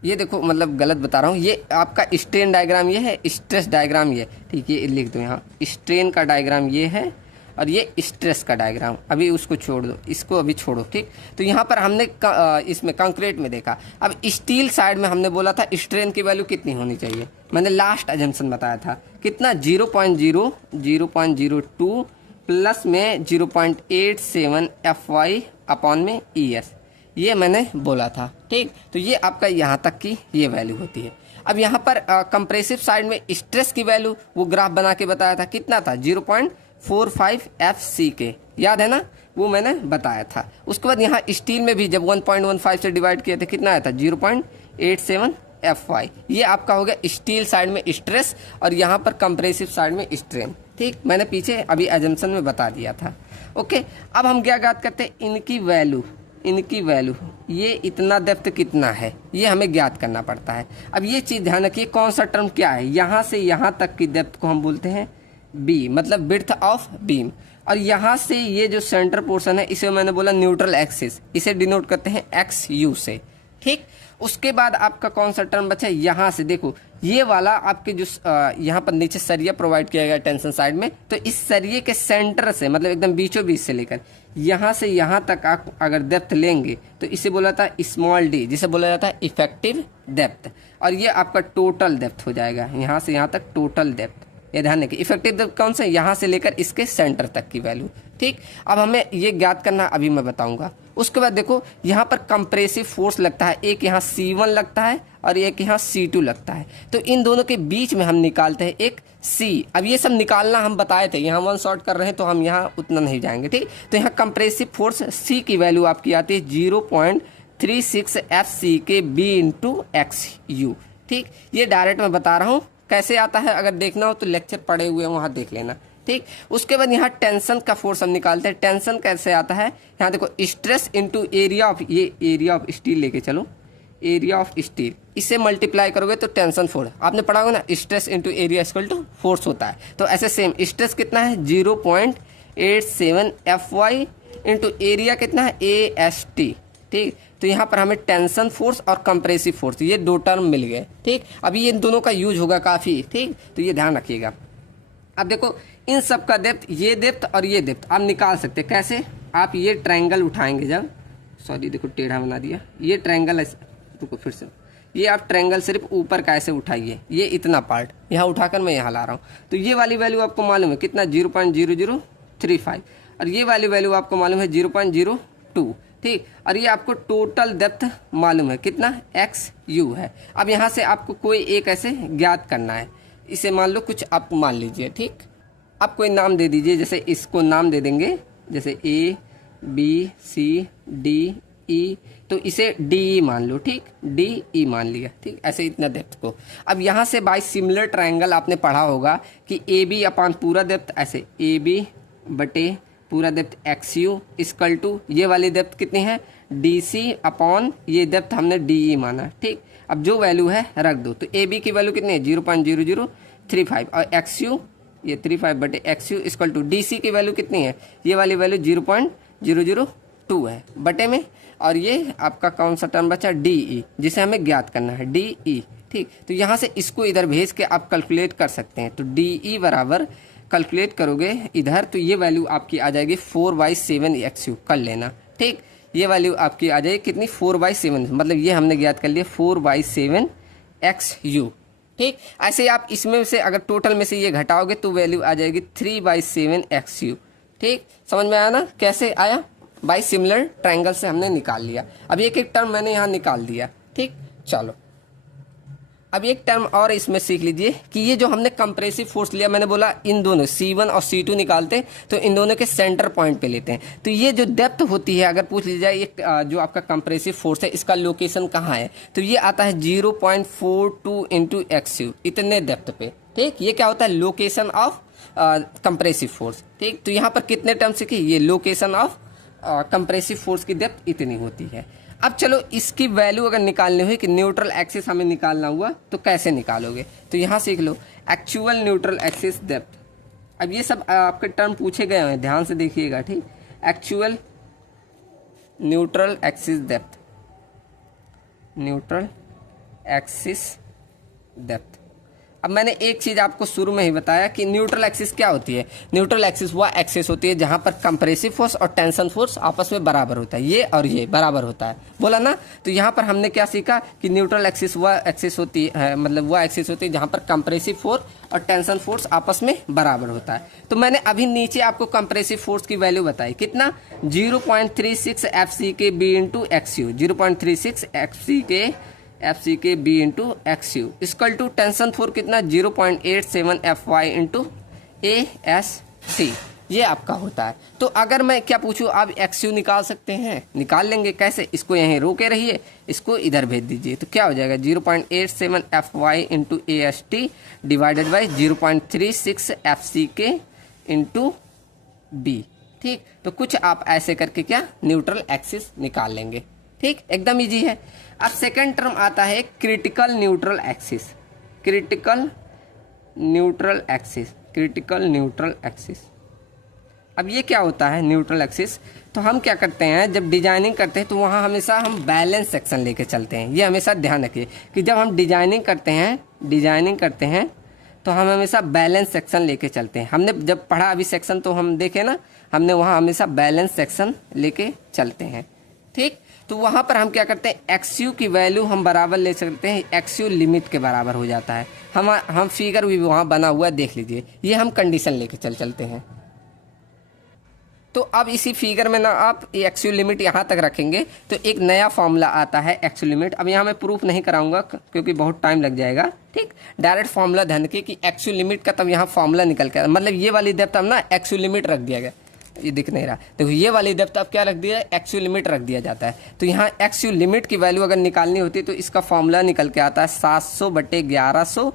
ये देखो मतलब गलत बता रहा हूँ, ये आपका स्ट्रेन डायग्राम ये है, स्ट्रेस डायग्राम ये। ठीक, ये लिख दो यहाँ, स्ट्रेन का डायग्राम ये है और ये स्ट्रेस का डायग्राम। अभी उसको छोड़ दो, इसको अभी छोड़ो। ठीक, तो यहाँ पर हमने इसमें कंक्रीट में देखा। अब स्टील साइड में हमने बोला था स्ट्रेन की वैल्यू कितनी होनी चाहिए, मैंने लास्ट अजम्पशन बताया था कितना, 0.02 प्लस में 0.87 FY अपॉन में ES, ये मैंने बोला था। ठीक, तो ये आपका यहाँ तक की ये वैल्यू होती है। अब यहाँ पर कंप्रेसिव साइड में स्ट्रेस की वैल्यू वो ग्राफ बना के बताया था, कितना था, 0.45 FCK, याद है ना, वो मैंने बताया था। उसके बाद यहाँ स्टील में भी जब 1.15 से डिवाइड किए थे कितना आया था, 0.87 FY। ये आपका हो गया स्टील साइड में स्ट्रेस और यहाँ पर कंप्रेसिव साइड में स्ट्रेन। ठीक, मैंने पीछे अभी अजम्पशन में बता दिया था। ओके, अब हम क्या ज्ञात करते हैं, इनकी वैल्यू ये इतना डेप्थ कितना है ये हमें ज्ञात करना पड़ता है। अब ये चीज़ ध्यान रखिए, कौन सा टर्म क्या है, यहाँ से यहाँ तक की डेप्थ को हम बोलते हैं B, मतलब विड्थ ऑफ बीम। और यहाँ से ये जो सेंटर पोर्शन है इसे मैंने बोला न्यूट्रल एक्सिस, इसे डिनोट करते हैं XU से। ठीक, उसके बाद आपका कौन सा टर्म बचा, यहाँ से देखो ये वाला आपके जो यहाँ पर नीचे सरिया प्रोवाइड किया गया टेंशन साइड में, तो इस सरिये के सेंटर से मतलब एकदम बीचों बीच से लेकर यहाँ से यहाँ तक आप अगर डेप्थ लेंगे तो इसे बोला था स्मॉल डी, जिसे बोला जाता है इफेक्टिव डेप्थ, और ये आपका टोटल डेप्थ हो जाएगा यहाँ से यहाँ तक टोटल डेप्थ। ये ध्यान रखिए इफेक्टिव डेप्थ कौन सा, यहाँ से लेकर इसके सेंटर तक की वैल्यू। ठीक, अब हमें ये ज्ञात करना अभी मैं बताऊंगा। उसके बाद देखो यहाँ पर कंप्रेसिव फोर्स लगता है, एक यहाँ C1 लगता है और एक यहाँ C2 लगता है, तो इन दोनों के बीच में हम निकालते हैं एक C। अब ये सब निकालना हम बताए थे, यहाँ वन शॉट कर रहे हैं तो हम यहाँ उतना नहीं जाएंगे। ठीक, तो यहाँ कंप्रेसिव फोर्स C की वैल्यू आपकी आती है 0.36 FCKB इंटू XU। ठीक, ये डायरेक्ट मैं बता रहा हूँ, कैसे आता है अगर देखना हो तो लेक्चर पढ़े हुए हैं वहाँ देख लेना। ठीक, उसके बाद यहाँ टेंशन का फोर्स हम निकालते हैं। टेंशन कैसे आता है, यहाँ देखो स्ट्रेस इनटू एरिया ऑफ, ये एरिया ऑफ स्टील लेके चलो, एरिया ऑफ स्टील, इसे मल्टीप्लाई करोगे तो टेंशन फोर्स आपने पढ़ा होगा ना, stress into area equal to force होता है। तो ऐसे सेम स्ट्रेस कितना है 0.87 FY इंटू एरिया कितना है AST। ठीक, तो यहाँ पर हमें टेंशन फोर्स और कंप्रेसिव फोर्स ये दो टर्म मिल गए। ठीक, अभी ये दोनों का यूज होगा काफ़ी। ठीक, तो ये ध्यान रखिएगा। अब देखो इन सब का डेप्थ, ये डेप्थ और ये डेप्थ आप निकाल सकते हैं कैसे, आप ये ट्रायंगल उठाएंगे जब, सॉरी देखो टेढ़ा बना दिया, ये ट्रायंगल रुको फिर से, ये आप ट्रायंगल सिर्फ ऊपर का ऐसे उठाइए, ये इतना पार्ट यहाँ उठाकर मैं यहाँ ला रहा हूँ, तो ये वाली वैल्यू आपको मालूम है कितना 0.0035, और ये वाली वैल्यू आपको मालूम है 0.02। ठीक, और ये आपको टोटल डेप्थ मालूम है कितना XU है। अब यहाँ से आपको कोई एक ऐसे ज्ञात करना है, इसे मान लो कुछ आप मान लीजिए। ठीक, आप कोई नाम दे दीजिए, जैसे इसको नाम दे देंगे जैसे ABCDE, तो इसे DE मान लो। ठीक, DE मान लिया। ठीक, ऐसे इतना डेप्थ को। अब यहाँ से बाय सिमिलर ट्रायंगल आपने पढ़ा होगा कि AB अपान पूरा डेप्थ, ऐसे AB बटे पूरा डेप्थ XU इक्वल टू ये वाली डेप्थ कितनी है DC अपॉन ये डेप्थ हमने DE माना। ठीक, अब जो वैल्यू है रख दो, तो AB की वैल्यू कितनी है 0.0035 और XU ये 35 बटे XU इक्वल टू DC की वैल्यू कितनी है, ये वाली वैल्यू 0.002 है बटे में, और ये आपका कौन सा टर्म बचा DE, जिसे हमें ज्ञात करना है DE। ठीक, तो यहाँ से इसको इधर भेज के आप कैलकुलेट कर सकते हैं, तो DE बराबर कैलकुलेट करोगे इधर तो ये वैल्यू आपकी आ जाएगी 4/7 XU कर लेना। ठीक, ये वैल्यू आपकी आ जाएगी कितनी 4/7, मतलब ये हमने ज्ञात कर लिया 4/7 XU। ठीक, ऐसे ही आप इसमें से अगर टोटल में से ये घटाओगे तो वैल्यू आ जाएगी 3/7 XU। ठीक, समझ में आया ना कैसे आया, बाय सिमिलर ट्रायंगल से हमने निकाल लिया। अब एक एक टर्म मैंने यहाँ निकाल दिया। ठीक, चलो अब एक टर्म और इसमें सीख लीजिए कि ये जो हमने कंप्रेसिव फोर्स लिया, मैंने बोला इन दोनों C1 और C2 निकालते हैं तो इन दोनों के सेंटर पॉइंट पे लेते हैं, तो ये जो डेप्थ होती है अगर पूछ ली जाए ये जो आपका कंप्रेसिव फोर्स है इसका लोकेशन कहाँ है, तो ये आता है 0.42 इंटू XU इतने डेप्थ पे। ठीक, ये क्या होता है लोकेशन ऑफ कंप्रेसिव फोर्स। ठीक, तो यहाँ पर कितने टर्म सीखे, ये लोकेशन ऑफ कंप्रेसिव फोर्स की डेप्थ इतनी होती है। अब चलो इसकी वैल्यू अगर निकालनी हुई कि न्यूट्रल एक्सिस हमें निकालना हुआ तो कैसे निकालोगे, तो यहाँ सीख लो एक्चुअल न्यूट्रल एक्सिस डेप्थ। अब ये सब आपके टर्म पूछे गए हैं, ध्यान से देखिएगा। ठीक, actual neutral axis depth, neutral axis depth. अब मैंने एक चीज़ आपको शुरू में ही बताया कि न्यूट्रल एक्सिस क्या होती है। न्यूट्रल एक्सिस वह एक्सिस होती है जहां पर कंप्रेसिव फोर्स और टेंशन फोर्स आपस में बराबर होता है, ये और ये बराबर होता है, बोला ना। तो यहाँ पर हमने क्या सीखा कि न्यूट्रल एक्सिस वह एक्सिस होती है, मतलब वह एक्सिस होती है जहां पर कंप्रेसिव फोर्स और टेंशन फोर्स आपस में बराबर होता है। तो मैंने अभी नीचे आपको कंप्रेसिव फोर्स की वैल्यू बताई कितना 0.36 FCKB into XU, 0.36 FCKB into XU equal to tension force कितना 0.87 FY इंटू AST, ये आपका होता है। तो अगर मैं क्या पूछूं आप XU निकाल सकते हैं, निकाल लेंगे कैसे, इसको यहीं रोके रहिए, इसको इधर भेज दीजिए, तो क्या हो जाएगा 0.87 FY into AST divided by 0.36 FCK into B। ठीक, तो कुछ आप ऐसे करके क्या न्यूट्रल एक्सिस निकाल लेंगे। ठीक, एकदम इजी है। अब सेकंड टर्म आता है critical neutral axis, critical neutral axis, critical neutral axis. अब ये क्या होता है न्यूट्रल एक्सिस, तो हम क्या करते हैं जब डिजाइनिंग करते हैं तो वहाँ हमेशा हम बैलेंस सेक्शन लेके चलते हैं। ये हमेशा ध्यान रखिए कि जब हम डिजाइनिंग करते हैं तो हम हमेशा बैलेंस सेक्शन लेके चलते हैं। हमने जब पढ़ा अभी सेक्शन तो हम देखे ना, हमने वहाँ हमेशा बैलेंस सेक्शन लेके चलते हैं। ठीक, तो वहाँ पर हम क्या करते हैं, एक्स यू की वैल्यू हम बराबर ले सकते हैं, एक्स यू लिमिट के बराबर हो जाता है। हम फिगर भी वहाँ बना हुआ देख लीजिए, ये हम कंडीशन लेके चलते हैं। तो अब इसी फिगर में ना आप एक्स यू लिमिट यहाँ तक रखेंगे तो एक नया फॉर्मूला आता है एक्स यू लिमिट। अब यहाँ मैं प्रूफ नहीं कराऊंगा क्योंकि बहुत टाइम लग जाएगा। ठीक, डायरेक्ट फॉर्मूला ध्यान रखिए कि एक्स यू लिमिट का तब यहाँ फॉर्मूला निकल के, मतलब ये वाली डेप्थ अब ना एक्स यू लिमिट रख दिया गया, ये दिख नहीं रहा, तो ये वाली डेप्थ अब क्या रख दिया, एक्स यू लिमिट रख दिया जाता है। तो यहाँ एक्स यू लिमिट की वैल्यू अगर निकालनी होती है तो इसका फॉर्मूला निकल के आता है 700/1100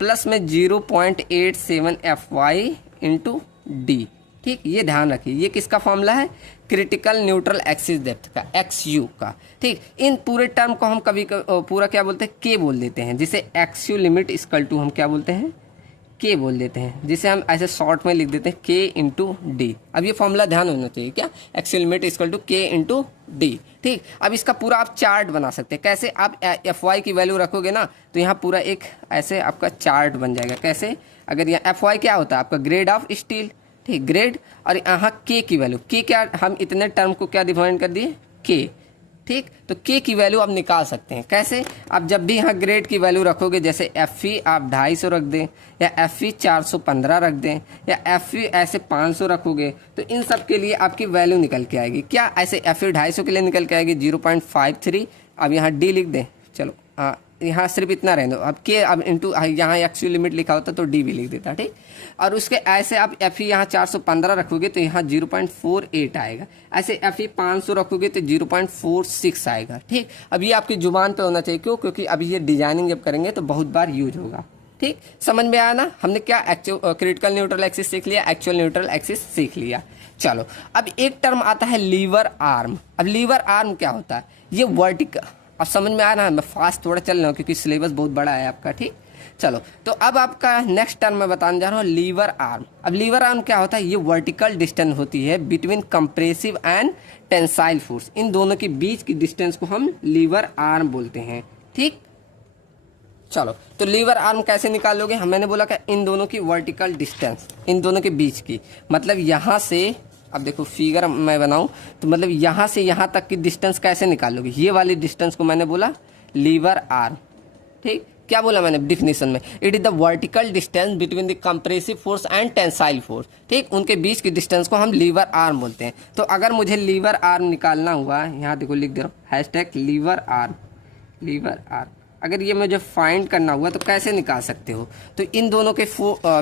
प्लस में 0.87 FY इंटू डी। ठीक, ये ध्यान रखिए, ये किसका फॉर्मूला है, क्रिटिकल न्यूट्रल एक्सिस डेप्थ का, एक्स यू का। ठीक, इन पूरे टर्म को हम कभी पूरा क्या बोलते हैं, के बोल देते हैं, जिसे X U limit equal to हम क्या बोलते हैं, के बोल देते हैं, जिसे हम ऐसे शॉर्ट में लिख देते हैं के इंटू डी। अब ये फॉर्मूला ध्यान होना चाहिए क्या, X U limit equal to K into D. ठीक, अब इसका पूरा आप चार्ट बना सकते हैं। कैसे, आप एफ वाई की वैल्यू रखोगे ना तो यहाँ पूरा एक ऐसे आपका चार्ट बन जाएगा। कैसे, अगर यहाँ एफ वाई क्या होता है आपका ग्रेड ऑफ स्टील, ठीक, ग्रेड, और यहाँ के की वैल्यू, के क्या, हम इतने टर्म को क्या डिफाइन कर दिए, के। ठीक, तो के की वैल्यू आप निकाल सकते हैं। कैसे, आप जब भी यहाँ ग्रेड की वैल्यू रखोगे, जैसे एफ ई आप 250 रख दें, या एफ ई 415 रख दें, या एफ ई ऐसे 500 रखोगे, तो इन सब के लिए आपकी वैल्यू निकल के आएगी। क्या, ऐसे एफ ई 250 के लिए निकल के आएगी 0.53। अब यहाँ डी लिख दें, चलो यहाँ सिर्फ इतना रहने दो। अब के, अब इंटू यहाँ एक्स यू लिमिट लिखा होता तो डी भी लिख देता। ठीक, और उसके ऐसे आप एफ ई यहाँ 415 रखोगे तो यहाँ 0.48 आएगा, ऐसे एफ ई 500 रखोगे तो 0.46 आएगा। ठीक, अब ये आपकी जुबान पे होना चाहिए, क्यों, क्योंकि अभी ये डिजाइनिंग जब करेंगे तो बहुत बार यूज होगा। ठीक, समझ में आया ना, हमने क्या क्रिटिकल न्यूट्रल एक्सिस सीख लिया, एक्चुअल न्यूट्रल एक्सिस सीख लिया। चलो, अब एक टर्म आता है लीवर आर्म। अब लीवर आर्म क्या होता है, ये वर्टिकल, अब समझ में आ रहा है, मैं फास्ट थोड़ा चल रहा हूँ क्योंकि सिलेबस बहुत बड़ा है आपका। ठीक, चलो, तो अब आपका नेक्स्ट टर्म मैं बताने जा रहा हूँ लीवर आर्म। अब लीवर आर्म क्या होता है, ये वर्टिकल डिस्टेंस होती है between compressive and tensile force, इन दोनों के बीच की डिस्टेंस को हम लीवर आर्म बोलते हैं। ठीक, चलो, तो लीवर आर्म कैसे निकालोगे, मैंने बोला कि इन दोनों की वर्टिकल डिस्टेंस, इन दोनों के बीच की, मतलब यहाँ से, अब देखो फिगर मैं बनाऊं तो मतलब यहाँ से यहाँ तक की डिस्टेंस कैसे निकालोगे, ये वाली डिस्टेंस को मैंने बोला लीवर आर्म। ठीक, क्या बोला मैंने डिफिनेशन में, it is the vertical distance between the compressive force and tensile force. ठीक, उनके बीच की डिस्टेंस को हम लीवर आर्म बोलते हैं। तो अगर मुझे लीवर आर्म निकालना हुआ, यहाँ देखो लिख दे रहा हूँ hashtag lever arm, lever arm, अगर ये मुझे फाइंड करना हुआ तो कैसे निकाल सकते हो, तो इन दोनों के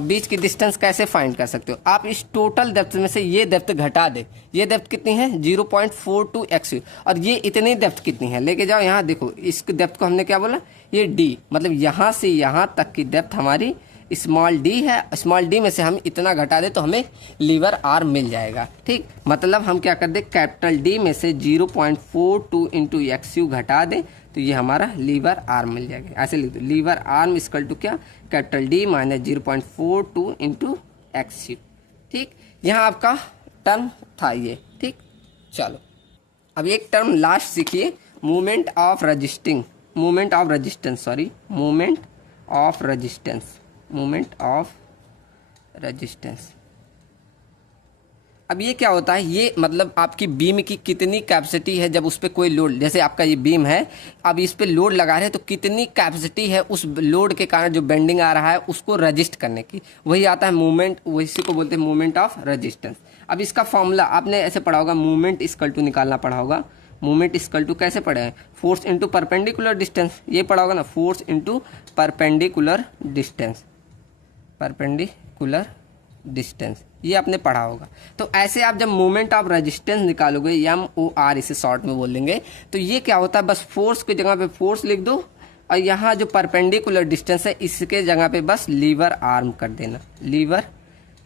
बीच की डिस्टेंस कैसे फाइंड कर सकते हो, आप इस टोटल डेप्थ में से ये डेप्थ घटा दे। ये डेप्थ कितनी है 0.42 एक्स, और ये इतनी डेप्थ कितनी है लेके जाओ, यहाँ देखो इस डेप्थ को हमने क्या बोला, ये डी, मतलब यहाँ से यहाँ तक की डेप्थ हमारी स्मॉल डी है, स्मॉल डी में से हम इतना घटा दे तो हमें लीवर आर्म मिल जाएगा। ठीक, मतलब हम क्या कर दे, कैपिटल डी में से 0.42 इंटू एक्स यू घटा दें तो ये हमारा लीवर आर्म मिल जाएगा। ऐसे लिख दो, लीवर आर्म इक्वल टू क्या, capital D minus 0.42 into X U. ठीक, यहाँ आपका टर्म था ये। ठीक, चलो, अब एक टर्म लास्ट सीखिए, movement of resisting, movement of resistance, sorry, movement of resistance, movement of resistance. अब ये क्या होता है, ये मतलब आपकी बीम की कितनी कैपेसिटी है जब उस पर कोई लोड, जैसे आपका ये बीम है, अब इस पे लोड लगा रहे हैं तो कितनी कैपेसिटी है उस लोड के कारण जो बेंडिंग आ रहा है उसको रजिस्ट करने की, वही आता है मूवमेंट, वही को बोलते हैं मूवमेंट ऑफ रेजिस्टेंस। अब इसका फॉर्मूला आपने ऐसे पढ़ा होगा, मूवमेंट इक्वल टू निकालना पड़ा होगा, मूवमेंट इक्वल टू कैसे पढ़े हैं, फोर्स इंटू परपेंडिकुलर डिस्टेंस, ये पढ़ा होगा ना, force into perpendicular distance, perpendicular distance, ये आपने पढ़ा होगा। तो ऐसे आप जब मोमेंट ऑफ रेजिस्टेंस निकालोगे, MOR इसे शॉर्ट में बोल देंगे, तो ये क्या होता है, बस फोर्स की जगह पे फोर्स लिख दो और यहाँ जो परपेंडिकुलर डिस्टेंस है इसके जगह पे बस लीवर आर्म कर देना, लीवर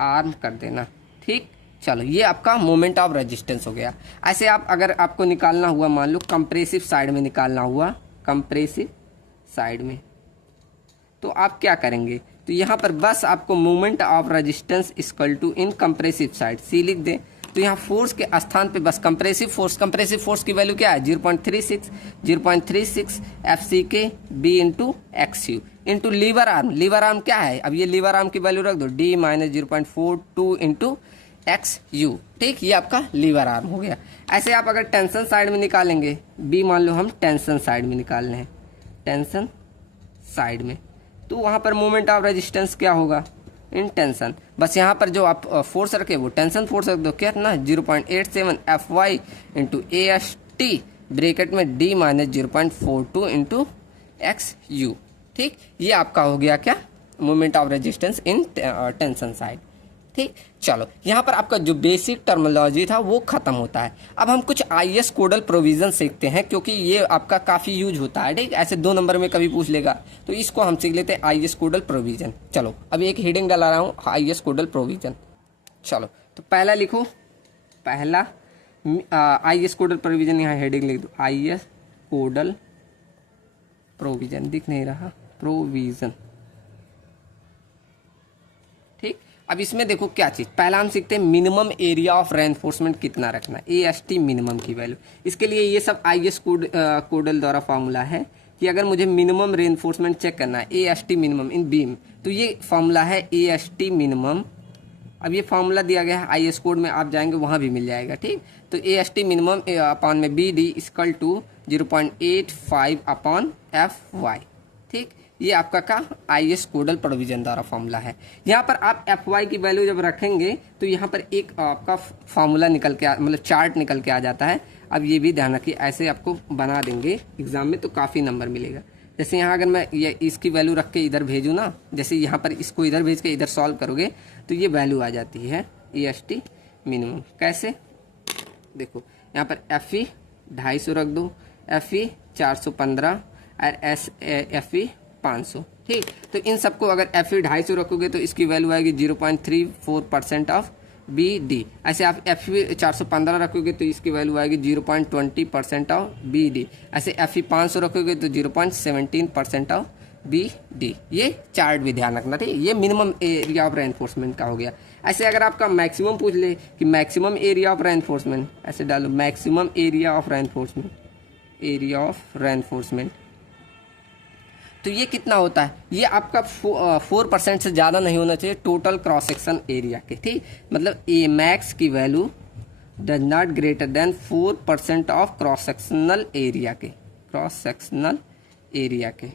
आर्म कर देना। ठीक, चलो, ये आपका मोमेंट ऑफ रेजिस्टेंस हो गया। ऐसे आप अगर आपको निकालना हुआ, मान लो कंप्रेसिव साइड में निकालना हुआ, कंप्रेसिव साइड में, तो आप क्या करेंगे, तो यहाँ पर बस आपको moment of resistance equal to in compressive side C लिख दें। तो यहाँ फोर्स के स्थान पे बस कंप्रेसिव फोर्स की वैल्यू क्या है 0.36 F C K B into X U into lever arm क्या है, अब ये लीवर आर्म की वैल्यू रख दो d minus 0.42 into X U. ठीक, ये आपका लीवर आर्म हो गया। ऐसे आप अगर टेंशन साइड में निकालेंगे, बी मान लो हम टेंशन साइड में निकाल रहे हैं, टेंशन साइड में, तो वहाँ पर मोमेंट ऑफ रेजिस्टेंस क्या होगा इन टेंशन। बस यहाँ पर जो आप फोर्स रखे वो टेंशन फोर्स रख दो, क्या ना 0.87 F Y into A S T bracket में d minus 0.42 into X U. ठीक, ये आपका हो गया क्या moment of resistance in tension side. ठीक, चलो यहाँ पर आपका जो बेसिक टर्मिनोलॉजी था वो खत्म होता है। अब हम कुछ आईएस कोडल प्रोविजन सीखते हैं, क्योंकि ये आपका काफ़ी यूज होता है। ठीक, ऐसे 2 नंबर में कभी पूछ लेगा, तो इसको हम सीख लेते हैं आईएस कोडल प्रोविजन। चलो अभी एक हेडिंग डाला रहा हूँ आईएस कोडल प्रोविजन। चलो तो पहला लिखो, पहला आईएस कोडल प्रोविजन, यहाँ हेडिंग लिख दो आईएस कोडल प्रोविजन, दिख नहीं रहा प्रोविजन। ठीक, अब इसमें देखो क्या चीज़, पहला हम सीखते हैं मिनिमम एरिया ऑफ रेनफोर्समेंट कितना रखना, AST मिनिमम की वैल्यू। इसके लिए ये सब आईएस कोडल द्वारा फार्मूला है कि अगर मुझे मिनिमम रेनफोर्समेंट चेक करना है AST मिनिमम इन बीम, तो ये फार्मूला है AST मिनिमम। अब ये फार्मूला दिया गया है आईएस कोड में, आप जाएंगे वहाँ भी मिल जाएगा। ठीक, तो AST मिनिमम अपॉन में BD इक्वल टू 0.85 अपॉन FY। ठीक, ये आपका का आईएस कोडल प्रोविजन द्वारा फॉर्मूला है। यहाँ पर आप FY की वैल्यू जब रखेंगे तो यहाँ पर एक आपका फॉर्मूला निकल के मतलब चार्ट निकल के आ जाता है। अब ये भी ध्यान रखिए, ऐसे आपको बना देंगे एग्जाम में तो काफ़ी नंबर मिलेगा। जैसे यहाँ अगर मैं ये इसकी वैल्यू रख के इधर भेजूँ ना, जैसे यहाँ पर इसको इधर भेज के इधर सॉल्व करोगे तो ये वैल्यू आ जाती है AST मिनिमम। कैसे, देखो यहाँ पर FE 250 रख दो, FE 415 और FE 500। ठीक, तो इन सबको अगर FE 250 रखोगे तो इसकी वैल्यू आएगी 0.34% ऑफ BD। ऐसे आप FE 415 रखोगे तो इसकी वैल्यू आएगी 0.20% ऑफ BD। ऐसे FE 500 रखोगे तो 0.17% ऑफ BD। ये चार्ट भी ध्यान रखना। ठीक, ये मिनिमम एरिया ऑफ रेनफोर्समेंट का हो गया। ऐसे अगर आपका मैक्सिमम पूछ ले कि मैक्सिमम एरिया ऑफ रेनफोर्समेंट, ऐसे डालो maximum area of reinforcement, area of reinforcement, तो ये कितना होता है, ये आपका 4% से ज़्यादा नहीं होना चाहिए टोटल क्रॉस सेक्शन एरिया के। ठीक, मतलब ए मैक्स की value does not greater than 4% of cross sectional area के, क्रॉस सेक्शनल एरिया के।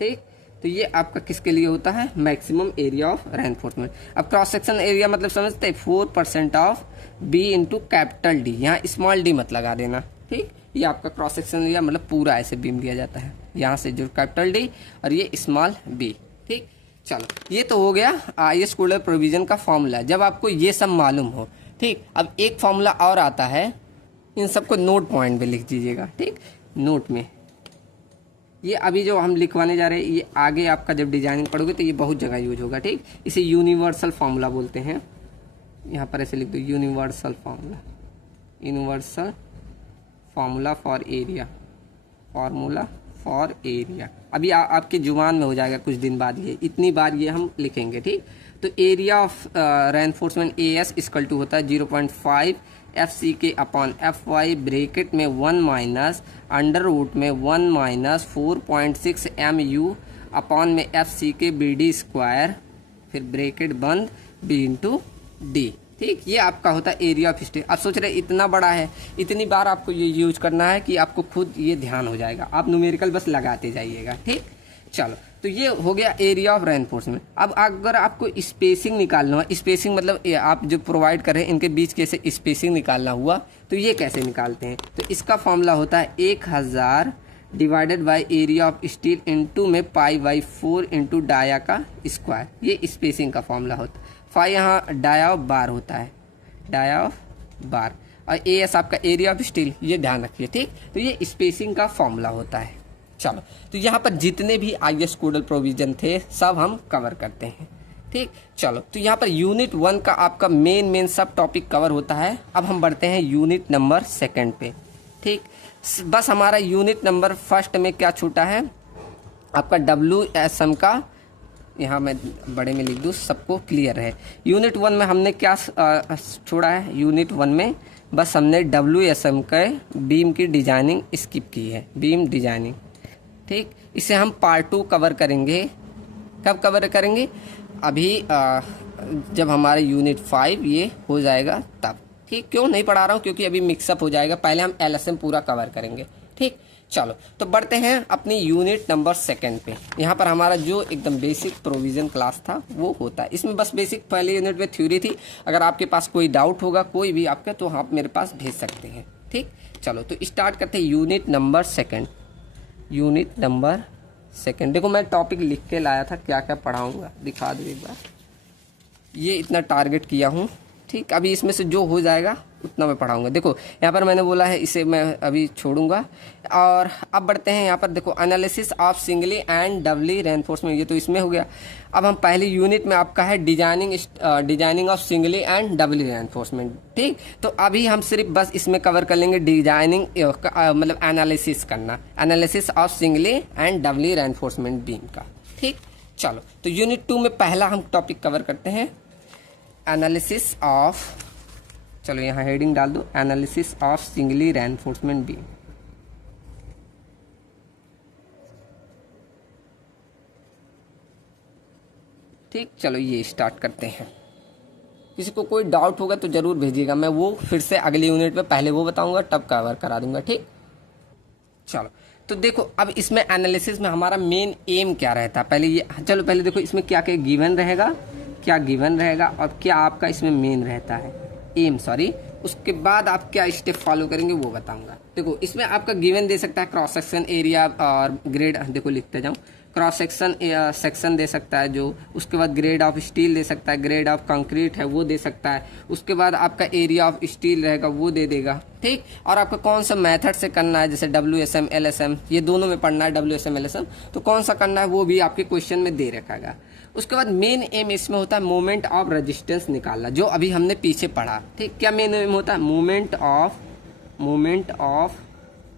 ठीक, तो ये आपका किसके लिए होता है, मैक्सिमम एरिया ऑफ रेनफोर्समेंट। अब क्रॉस सेक्शन एरिया मतलब समझते हैं 4% of B into capital D, यहाँ स्मॉल d मत लगा देना। ठीक, ये आपका क्रॉस सेक्शन एरिया मतलब पूरा ऐसे बीम दिया जाता है, यहाँ से जो कैपिटल D और ये स्मॉल b। ठीक, चलो ये तो हो गया आईएस कोडल प्रोविजन का फॉर्मूला, जब आपको ये सब मालूम हो। ठीक, अब एक फॉर्मूला और आता है, इन सबको नोट पॉइंट पे लिख दीजिएगा। ठीक, नोट में ये अभी जो हम लिखवाने जा रहे हैं ये आगे आपका जब डिजाइनिंग पढ़ोगे तो ये बहुत जगह यूज होगा। ठीक, इसे यूनिवर्सल फार्मूला बोलते हैं, यहाँ पर ऐसे लिख दो universal formula, universal formula for area, formula for area. अभी आपकी जुबान में हो जाएगा कुछ दिन बाद, ये इतनी बार ये हम लिखेंगे। ठीक, तो area of reinforcement AS equal to होता है 0.5 FCK अपॉन FY ब्रेकेट में 1 माइनस अंडर रूट में 1 माइनस 4.6 MU अपॉन में FCK BD स्क्वायर, फिर ब्रेकेट बंद B इंटू D। ठीक, ये आपका होता है एरिया ऑफ स्टेट। आप सोच रहे इतना बड़ा है, इतनी बार आपको ये यूज करना है कि आपको खुद ये ध्यान हो जाएगा, आप न्यूमेरिकल बस लगाते जाइएगा। ठीक, चलो तो ये हो गया एरिया ऑफ रेनफोर्समेंट। अब अगर आपको स्पेसिंग निकालना है, स्पेसिंग मतलब आप जो प्रोवाइड कर रहे हैं इनके बीच कैसे स्पेसिंग निकालना हुआ, तो ये कैसे निकालते हैं, तो इसका फॉर्मूला होता है 1000 divided by area of steel into में π/4 इंटू डाया का स्क्वायर। ये स्पेसिंग का फॉर्मूला होता है। फाई यहाँ डाया ऑफ बार होता है, डाया ऑफ बार, और AS आपका एरिया ऑफ स्टील, ये ध्यान रखिए। ठीक, तो ये स्पेसिंग का फॉर्मूला होता है। चलो तो यहाँ पर जितने भी आईएस कोडल प्रोविजन थे सब हम कवर करते हैं। ठीक, चलो तो यहाँ पर यूनिट 1 का आपका मेन सब टॉपिक कवर होता है। अब हम बढ़ते हैं यूनिट नंबर 2 पे। ठीक, बस हमारा यूनिट नंबर 1 में क्या छूटा है, आपका WSM का यहाँ मैं बड़े में लिख दूँ, सबको क्लियर है। यूनिट 1 में हमने क्या छोड़ा है? यूनिट 1 में बस हमने WSM के बीम की डिजाइनिंग स्किप की है, बीम डिजाइनिंग। ठीक, इसे हम पार्ट 2 कवर करेंगे। कब कवर करेंगे? अभी जब हमारे यूनिट 5 ये हो जाएगा तब। ठीक, क्यों नहीं पढ़ा रहा हूँ? क्योंकि अभी मिक्सअप हो जाएगा, पहले हम LSM पूरा कवर करेंगे। ठीक, चलो तो बढ़ते हैं अपनी यूनिट नंबर 2 पे। यहाँ पर हमारा जो एकदम बेसिक प्रोविजन क्लास था वो होता है। इसमें बस बेसिक पहले यूनिट में थ्योरी थी। अगर आपके पास कोई डाउट होगा कोई भी आपके, तो आप मेरे पास भेज सकते हैं। ठीक, चलो तो स्टार्ट करते हैं यूनिट नंबर 2। यूनिट नंबर 2, देखो मैं टॉपिक लिख के लाया था, क्या क्या पढ़ाऊँगा दिखा दूँ एक बार। ये इतना टारगेट किया हूँ। ठीक, अभी इसमें से जो हो जाएगा उतना मैं पढ़ाऊंगा। देखो यहाँ पर मैंने बोला है इसे मैं अभी छोड़ूंगा। और अब बढ़ते हैं यहाँ पर, देखो analysis of singly and doubly reinforcement, ये तो इसमें हो गया। अब हम पहली यूनिट में आपका है designing of singly and doubly reinforcement. ठीक, तो अभी हम सिर्फ बस इसमें कवर कर लेंगे डिजाइनिंग, मतलब एनालिसिस करना, analysis of singly and doubly reinforcement beam का। ठीक, चलो तो यूनिट 2 में पहला हम टॉपिक कवर करते हैं एनालिसिस ऑफ, चलो यहाँ हेडिंग डाल दो, analysis of singly reinforcement beam. ठीक, चलो ये स्टार्ट करते हैं। किसी को कोई डाउट होगा तो जरूर भेजिएगा, मैं वो फिर से अगली यूनिट में पहले वो बताऊंगा तब कवर करा दूंगा। ठीक, चलो तो देखो अब इसमें एनालिसिस में हमारा मेन एम क्या रहता है, पहले ये, चलो पहले देखो इसमें क्या क्या गिवन रहेगा, क्या गिवन रहेगा और क्या आपका इसमें मेन रहता है, एम सॉरी। उसके बाद आप क्या स्टेप फॉलो करेंगे वो बताऊंगा। देखो इसमें आपका गिवन दे सकता है क्रॉस सेक्शन एरिया और ग्रेड, देखो लिखते जाऊँ, क्रॉस सेक्शन दे सकता है जो, उसके बाद ग्रेड ऑफ स्टील दे सकता है, ग्रेड ऑफ कंक्रीट है वो दे सकता है, उसके बाद आपका एरिया ऑफ स्टील रहेगा वो दे देगा। ठीक, और आपका कौन सा मेथड से करना है, जैसे WSM LSM ये दोनों में पढ़ना है, WSM LSM तो कौन सा करना है वो भी आपके क्वेश्चन में दे रखेगा। उसके बाद मेन एम इसमें होता है मोमेंट ऑफ रेजिस्टेंस निकालना, जो अभी हमने पीछे पढ़ा। ठीक, क्या मेन एम होता है? मोमेंट ऑफ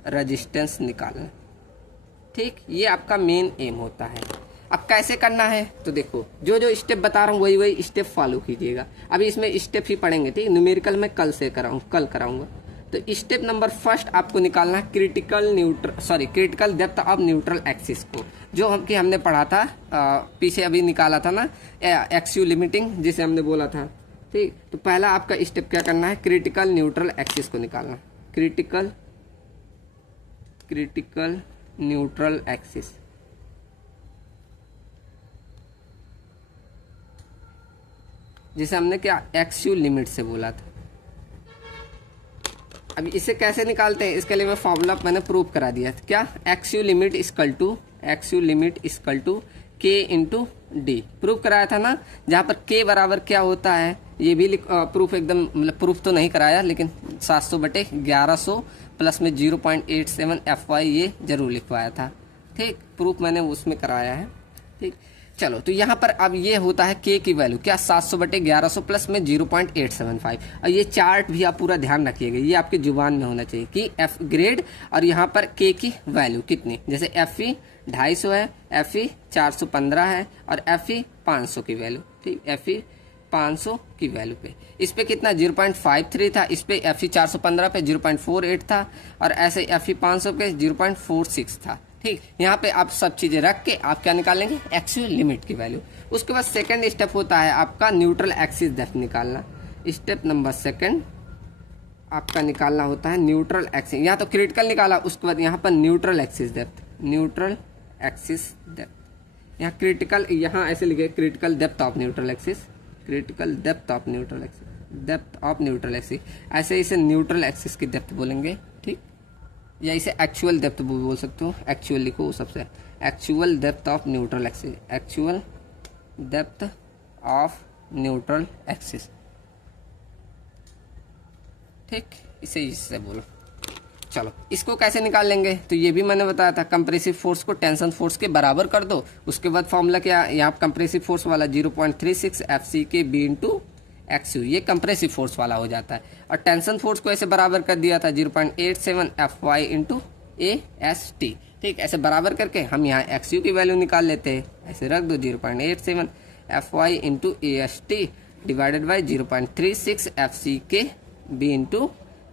रेजिस्टेंस निकालना। ठीक, ये आपका मेन एम होता है। अब कैसे करना है तो देखो जो जो स्टेप बता रहा हूँ वही स्टेप फॉलो कीजिएगा। अभी इसमें स्टेप ही पढ़ेंगे। ठीक, न्यूमेरिकल में कल कराऊंगा। तो स्टेप नंबर 1 आपको निकालना है critical depth of neutral axis को, जो हमने पढ़ा था पीछे अभी निकाला था ना, एक्सयू लिमिटिंग जिसे हमने बोला था। ठीक, तो पहला आपका स्टेप क्या करना है, क्रिटिकल न्यूट्रल एक्सिस को निकालना, क्रिटिकल न्यूट्रल एक्सिस। जिसे हमने क्या एक्सयू लिमिट से बोला था। अभी इसे कैसे निकालते हैं, इसके लिए मैं फॉर्मूला मैंने प्रूव करा दिया था। क्या? एक्सयू limit equal to K into D, prove कराया था ना, जहाँ पर के बराबर क्या होता है ये भी प्रूफ एकदम, मतलब प्रूफ तो नहीं कराया लेकिन 700/1100 प्लस में 0.87 FY ये जरूर लिखवाया था। ठीक, प्रूफ मैंने उसमें कराया है। ठीक, चलो तो यहाँ पर अब ये होता है के की वैल्यू क्या, 700/1100 प्लस में 0.875। और ये चार्ट भी आप पूरा ध्यान रखिएगा, ये आपके जुबान में होना चाहिए कि एफ ग्रेड और यहाँ पर के की वैल्यू कितनी, जैसे FE 250 है, FE 415 है और FE 500 की वैल्यू। ठीक, FE 500 की वैल्यू पे, इस पे कितना 0.53 था, इस पे FE 415 पे 0.48 था और ऐसे FE 500 पे 0.46 था। ठीक, यहाँ पे आप सब चीजें रख के आप क्या निकालेंगे, एक्चुअल लिमिट की वैल्यू। उसके बाद सेकंड स्टेप होता है आपका न्यूट्रल एक्सिस डेप्थ निकालना। स्टेप नंबर 2 आपका निकालना होता है न्यूट्रल एक्सिस, यहाँ तो क्रिटिकल निकाला, उसके बाद यहाँ पर न्यूट्रल एक्सिस डेप्थ, यहाँ क्रिटिकल, यहाँ ऐसे लिखे critical depth of neutral axis, depth of neutral axis, ऐसे इसे न्यूट्रल एक्सिस की डेप्थ बोलेंगे। ठीक, या इसे एक्चुअल डेप्थ बोल सकते हो, एक्चुअल लिखो सबसे, actual depth of neutral axis, ठीक, इसे इससे बोलो। चलो इसको कैसे निकाल लेंगे, तो ये भी मैंने बताया था, कंप्रेसिव फोर्स को टेंशन फोर्स के बराबर कर दो। उसके बाद फॉर्मूला क्या, यहाँ कंप्रेसिव फोर्स वाला 0.36 FCK/B इंटू XU, ये कंप्रेसिव फोर्स वाला हो जाता है। और टेंशन फोर्स को ऐसे बराबर कर दिया था 0.87 FY इंटू AST। ठीक, ऐसे बराबर करके हम यहाँ एक्स यू की वैल्यू निकाल लेते हैं। ऐसे रख दो 0.87 F Y into A S T divided by 0.36 F C K B into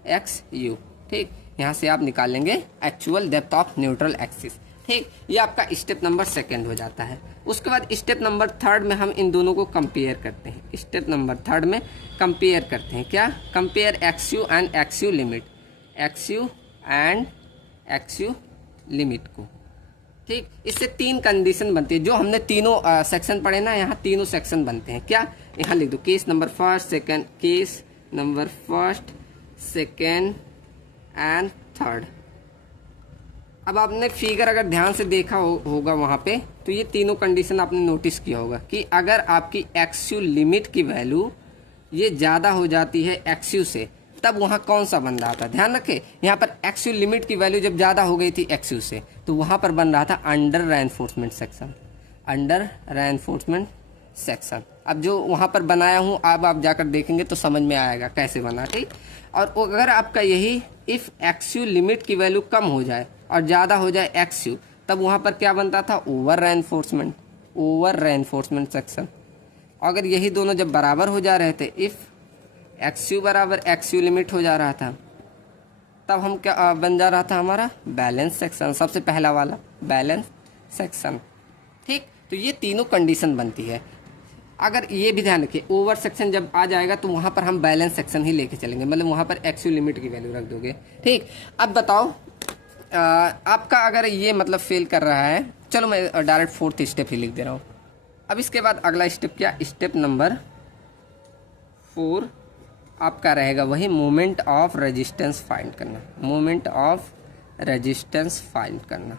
X U. ठीक, यहाँ से आप निकाल लेंगे actual depth of neutral axis. ठीक, ये आपका स्टेप नंबर सेकेंड हो जाता है। उसके बाद स्टेप नंबर थर्ड में हम इन दोनों को कंपेयर करते हैं। स्टेप नंबर थर्ड में कंपेयर करते हैं, क्या? Compare x you and x U limit, x you and x U limit को। ठीक, इससे तीन कंडीशन बनती है, जो हमने तीनों सेक्शन पढ़े ना, यहाँ तीनों सेक्शन बनते हैं। क्या? यहाँ लिख दो case number first, second, case number first, second and third. अब आपने फिगर अगर ध्यान से देखा होगा वहाँ पे, तो ये तीनों कंडीशन आपने नोटिस किया होगा कि अगर आपकी एक्स यू लिमिट की वैल्यू ये ज़्यादा हो जाती है एक्स यू से, तब वहाँ कौन सा बन रहा था? ध्यान रखें, यहाँ पर एक्स यू लिमिट की वैल्यू जब ज़्यादा हो गई थी एक्स यू से, तो वहाँ पर बन रहा था under reinforcement section, under reinforcement section. अब जो वहाँ पर बनाया हूँ, अब आप जाकर देखेंगे तो समझ में आएगा कैसे बना। ठीक, और अगर आपका यही इफ़ एक्स यू लिमिट की वैल्यू कम हो जाए और ज़्यादा हो जाए एक्स यू, तब वहाँ पर क्या बनता था? Over reinforcement, over reinforcement section. अगर यही दोनों जब बराबर हो जा रहे थे, इफ़ एक्स यू बराबर एक्स यू लिमिट हो जा रहा था, तब हम क्या बन जा रहा था? हमारा बैलेंस सेक्शन, सबसे पहला वाला बैलेंस सेक्शन। ठीक, तो ये तीनों कंडीशन बनती है। अगर ये भी ध्यान रखिए, ओवर सेक्शन जब आ जाएगा तो वहाँ पर हम बैलेंस सेक्शन ही लेके चलेंगे, मतलब वहाँ पर एक्स यू लिमिट की वैल्यू रख दोगे। ठीक, अब बताओ आपका अगर ये मतलब फेल कर रहा है, चलो मैं डायरेक्ट फोर्थ स्टेप ही लिख दे रहा हूँ। अब इसके बाद अगला स्टेप क्या? स्टेप नंबर 4 आपका रहेगा वही मोमेंट ऑफ रेजिस्टेंस फाइंड करना, मोमेंट ऑफ रेजिस्टेंस फाइंड करना।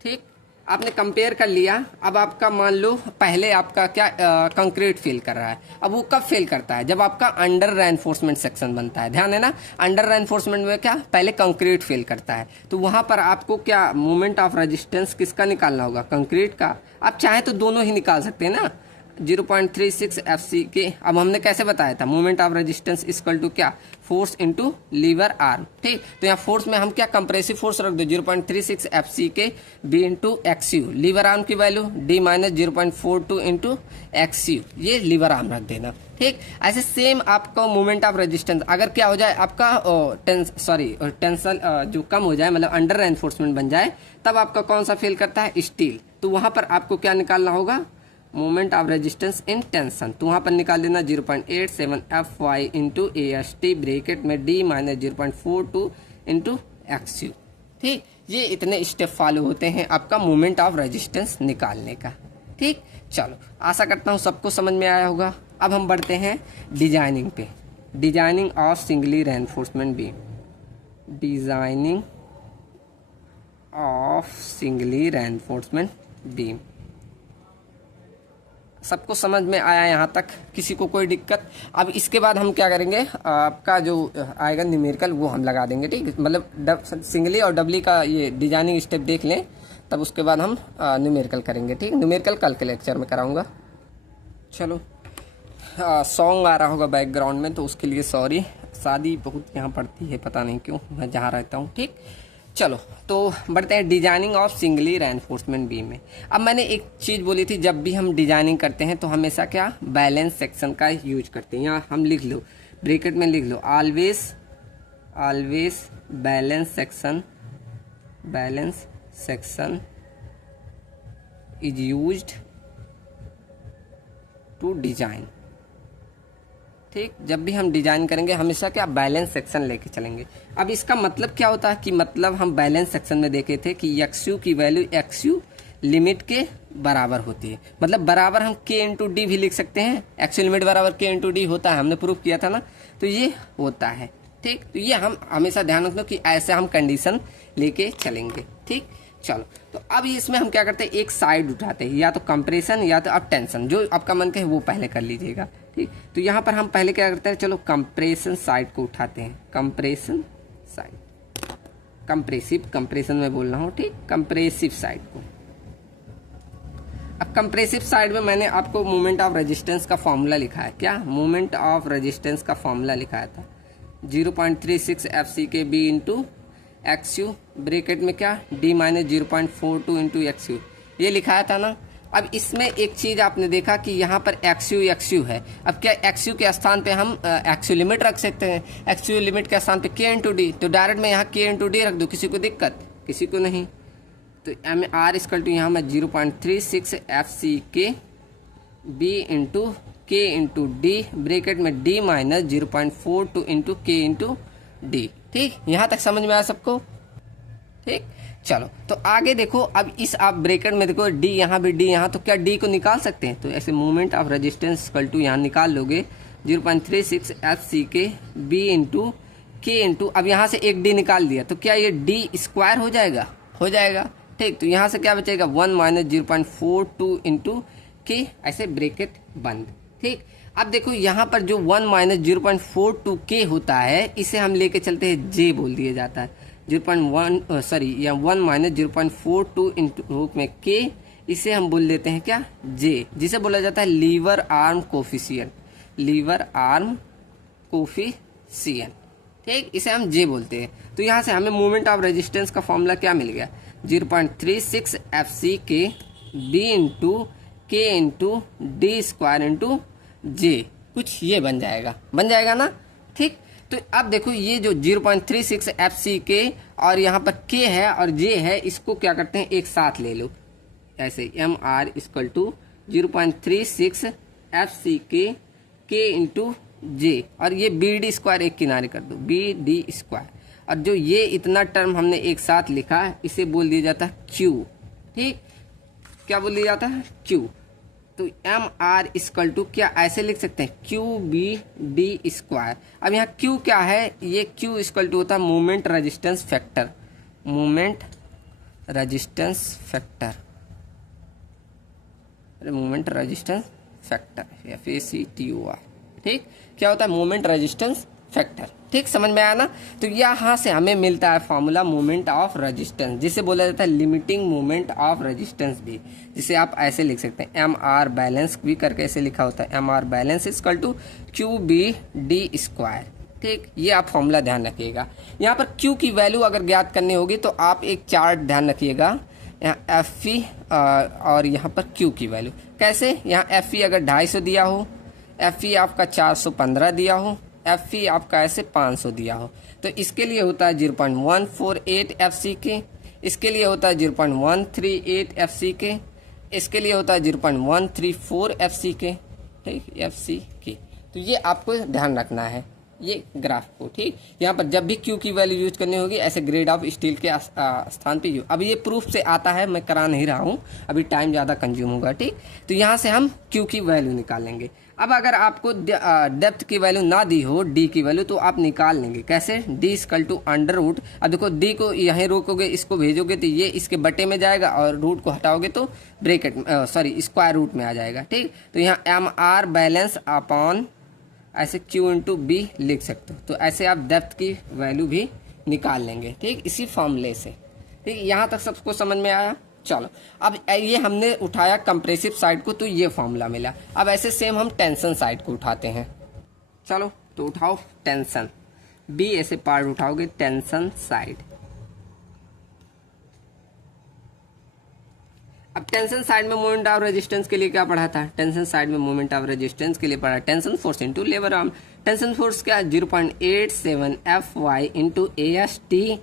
ठीक, आपने कंपेयर कर लिया। अब आपका मान लो पहले आपका क्या कंक्रीट फेल कर रहा है, अब वो कब फेल करता है? जब आपका अंडर रेनफोर्समेंट सेक्शन बनता है। ध्यान है ना, अंडर रेनफोर्समेंट में क्या पहले कंक्रीट फेल करता है, तो वहाँ पर आपको क्या मोमेंट ऑफ रेजिस्टेंस किसका निकालना होगा? कंक्रीट का। आप चाहे तो दोनों ही निकाल सकते हैं ना, 0.36 एफ सी के। अब हमने कैसे बताया था? Moment of resistance equal to क्या? Force into lever arm. ठीक, तो यहाँ फोर्स में हम क्या कंप्रेसिव फोर्स रख दो 0.36 F C K B into X U. Lever arm की value D minus 0.42 into X U, ये लीवर आर्म रख देना। ठीक, ऐसे सेम आपका मोमेंट ऑफ रेजिस्टेंस अगर क्या हो जाए आपका टेंशन जो कम हो जाए, मतलब अंडर रेनफोर्समेंट बन जाए, तब आपका कौन सा फेल करता है? स्टील। तो वहाँ पर आपको क्या निकालना होगा? Moment of resistance in tension. तो वहाँ पर निकाल देना 0.87 F Y into A S T bracket में D minus 0.42 into X U. ठीक, ये इतने स्टेप फॉलो होते हैं आपका मोमेंट ऑफ रेजिस्टेंस निकालने का। ठीक, चलो आशा करता हूँ सबको समझ में आया होगा। अब हम बढ़ते हैं डिजाइनिंग पे, designing of singly reinforcement beam, designing of singly reinforcement beam. सबको समझ में आया यहाँ तक? किसी को कोई दिक्कत? अब इसके बाद हम क्या करेंगे, आपका जो आएगा न्यूमेरिकल वो हम लगा देंगे। ठीक, मतलब सिंगली और डबली का ये डिजाइनिंग स्टेप देख लें, तब उसके बाद हम न्यूमेरिकल करेंगे। ठीक, न्यूमेरिकल कल के लेक्चर में कराऊंगा। चलो, सॉन्ग आ रहा होगा बैकग्राउंड में, तो उसके लिए सॉरी। शादी बहुत यहाँ पड़ती है, पता नहीं क्यों, मैं जहाँ रहता हूँ। ठीक, चलो तो बढ़ते हैं designing of singly reinforcement beam में। अब मैंने एक चीज़ बोली थी, जब भी हम डिजाइनिंग करते हैं तो हमेशा क्या बैलेंस सेक्शन का यूज करते हैं। यहाँ हम लिख लो, ब्रैकेट में लिख लो, always always balance section is used to design. ठीक, जब भी हम डिजाइन करेंगे हमेशा क्या बैलेंस सेक्शन लेके चलेंगे। अब इसका मतलब क्या होता है कि मतलब हम बैलेंस सेक्शन में देखे थे कि एक्स यू की वैल्यू एक्स यू लिमिट के बराबर होती है, मतलब बराबर हम के इंटू डी भी लिख सकते हैं। एक्स यू लिमिट बराबर के इंटू डी होता है, हमने प्रूफ किया था ना, तो ये होता है। ठीक, तो ये हम हमेशा ध्यान रखना कि ऐसे हम कंडीशन लेके चलेंगे। ठीक, चलो तो अब इसमें हम क्या करते हैं, एक साइड उठाते हैं, या तो कंप्रेशन या तो अब टेंशन, जो आपका मन कहे वो पहले कर लीजिएगा। ठीक, तो यहाँ पर हम पहले क्या करते हैं, चलो कंप्रेशन साइड को उठाते हैं, कंप्रेशन साइड, कंप्रेशन में बोल रहा हूँ। ठीक, कंप्रेसिव साइड को। अब कंप्रेसिव साइड में मैंने आपको मोमेंट ऑफ रेजिस्टेंस का फॉर्मूला लिखा है। क्या मोमेंट ऑफ रेजिस्टेंस का फॉर्मूला लिखाया था? 0.36 F C K B into X U, bracket में क्या D minus 0.42 into X U, ये लिखाया था ना। अब इसमें एक चीज़ आपने देखा कि यहाँ पर एक्स यू है। अब क्या एक्स यू के स्थान पे हम एक्स यू लिमिट रख सकते हैं, एक्स यू लिमिट के स्थान पे के इंटू डी, तो डायरेक्ट मैं यहाँ के इंटू डी रख दूँ, किसी को दिक्कत, किसी को नहीं। तो एम आर इक्वल टू यहाँ मैं 0.36 F C K B into K into D, bracket में D minus 0.42 into K into D. ठीक, यहाँ तक समझ में आया सबको? ठीक, चलो तो आगे देखो। अब इस आप ब्रैकेट में देखो डी यहाँ भी डी यहाँ, तो क्या डी को निकाल सकते हैं? तो ऐसे moment of resistance equal to यहाँ निकाल लोगे 0.36 F C K B into K into, अब यहाँ से एक डी निकाल दिया तो क्या ये डी स्क्वायर हो जाएगा? हो जाएगा। ठीक, तो यहाँ से क्या बचेगा 1 माइनस 0.42 इंटू के, ऐसे ब्रैकेट बंद। ठीक, अब देखो यहाँ पर जो 1 माइनस 0.42 के होता है, इसे हम लेके चलते हैं जे बोल दिया जाता है 0.1 सॉरी या 1 माइनस 0.42 इंटू रूप में के, इसे हम बोल देते हैं क्या जे, जिसे बोला जाता है lever arm coefficient, lever arm coefficient. ठीक, इसे हम जे बोलते हैं। तो यहाँ से हमें मोमेंट ऑफ रेजिस्टेंस का फॉर्मूला क्या मिल गया 0.36 F C K B into K into D square into जे, कुछ ये बन जाएगा ना। ठीक, तो अब देखो ये जो 0.36 एफ सी के और यहाँ पर के है और जे है, इसको क्या करते हैं एक साथ ले लो, ऐसे M R equal to 0.36 F C K into जे, और ये बी डी स्क्वायर एक किनारे कर दो, बी डी स्क्वायर, और जो ये इतना टर्म हमने एक साथ लिखा है इसे बोल दिया जाता है क्यू। ठीक, क्या बोल दिया जाता है क्यू। तो एम आर इक्वल टू क्या ऐसे लिख सकते हैं क्यू बी डी स्क्वायर। अब यहाँ क्यू क्या है, ये क्यू इक्वल टू होता है moment resistance factor, moment resistance factor, moment resistance factor F A C T O R. ठीक, क्या होता है मोमेंट रेजिस्टेंस फैक्टर। ठीक, समझ में आया ना। तो यहाँ से हमें मिलता है फॉर्मूला मोमेंट ऑफ रेजिस्टेंस, जिसे बोला जाता है लिमिटिंग मोमेंट ऑफ रेजिस्टेंस भी, जिसे आप ऐसे लिख सकते हैं एम आर बैलेंस भी करके ऐसे लिखा होता है M R balance equal to Q B D square. ठीक, ये आप फॉर्मूला ध्यान रखिएगा। यहाँ पर क्यू की वैल्यू अगर ज्ञात करनी होगी तो आप एक चार्ट ध्यान रखिएगा, यहाँ एफ ई और यहाँ पर क्यू की वैल्यू कैसे, यहाँ एफ ई अगर 250 दिया हो, एफ ई आपका 415 दिया हो, एफ ई आपका ऐसे 500 दिया हो, तो इसके लिए होता है 0.148 एफ सी के, इसके लिए होता है 0.138 एफ सी के, इसके लिए होता है 0.134 एफ सी के। ठीक, एफ सी के, तो ये आपको ध्यान रखना है ये ग्राफ को। ठीक, यहाँ पर जब भी क्यू की वैल्यू यूज करनी होगी ऐसे ग्रेड ऑफ स्टील के स्थान पे यूज। अब ये प्रूफ से आता है, मैं करा नहीं रहा हूँ, अभी टाइम ज़्यादा कंज्यूम होगा। ठीक, तो यहाँ से हम क्यू की वैल्यू निकालेंगे। अब अगर आपको डेप्थ की वैल्यू ना दी हो डी की वैल्यू, तो आप निकाल लेंगे कैसे, D equal to under root. अब देखो डी को यहीं रोकोगे, इसको भेजोगे तो ये इसके बटे में जाएगा, और रूट को हटाओगे तो ब्रैकेट सॉरी स्क्वायर रूट में आ जाएगा। ठीक, तो यहाँ एम आर बैलेंस अपॉन ऐसे क्यू इंटू बी लिख सकते हो, तो ऐसे आप डेप्थ की वैल्यू भी निकाल लेंगे। ठीक, इसी फॉर्मूले से। ठीक, यहाँ तक सबको समझ में आया। चलो, अब ये हमने उठाया कंप्रेसिव साइड को, तो ये फॉर्मूला मिला। अब ऐसे सेम हम टेंशन साइड को उठाते हैं। चलो तो उठाओ टेंशन, बी ऐसे पार्ट उठाओगे टेंशन साइड। अब टेंशन साइड में मोमेंट ऑफ रेजिस्टेंस के लिए क्या पढ़ा था, टेंशन साइड में मोमेंट ऑफ रेजिस्टेंस के लिए पढ़ा टेंशन फोर्स इंटू लेबर आर्म। टेंशन फोर्स क्या 0.87 F Y into A S T,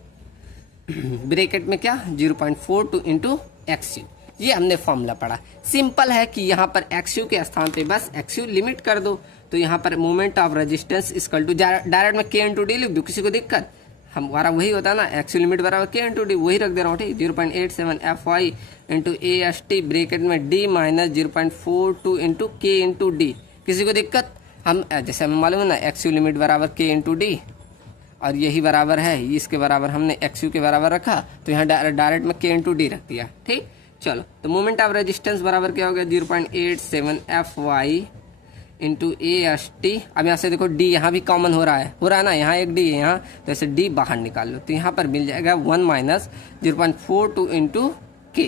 bracket में क्या 0.42 इंटू एक्स यू। ये हमने फॉर्मूला पढ़ा। सिंपल है कि यहाँ पर एक्स यू के स्थान पे बस एक्स यू लिमिट कर दो, तो यहाँ पर moment of resistance equal to direct में के इंटू डी लिख दो, किसी को दिक्कत, हमारा वही होता है ना एक्स यू लिमिट बराबर के इंटू डी, वही रख दे रहा हूँ। ठीक, 0.87 F Y into A S T, bracket में D minus 0.42 into K into D, किसी को दिक्कत। हम जैसे हमें मालूम है ना एक्स यू लिमिट बराबर के इंटू डी, और यही बराबर है इसके बराबर हमने एक्स यू के बराबर रखा, तो यहाँ डायरेक्ट में के इंटू डी रख दिया। ठीक, चलो तो मोमेंट ऑफ रेजिस्टेंस बराबर क्या हो गया 0.87 F Y into A S T. अब यहाँ से देखो डी यहाँ भी कॉमन हो रहा है ना, यहाँ एक डी है यहाँ, तो ऐसे डी बाहर निकाल लो, तो यहाँ पर मिल जाएगा 1 माइनस 0.42 इंटू के।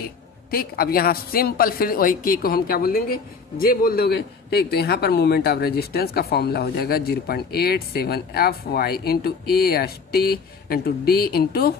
ठीक, अब यहाँ सिंपल फिर वही के को हम क्या बोल देंगे, जे बोल दोगे। ठीक, तो यहाँ पर मोमेंट ऑफ रेजिस्टेंस का फॉर्मूला हो जाएगा 0.87 F Y into A S T into D into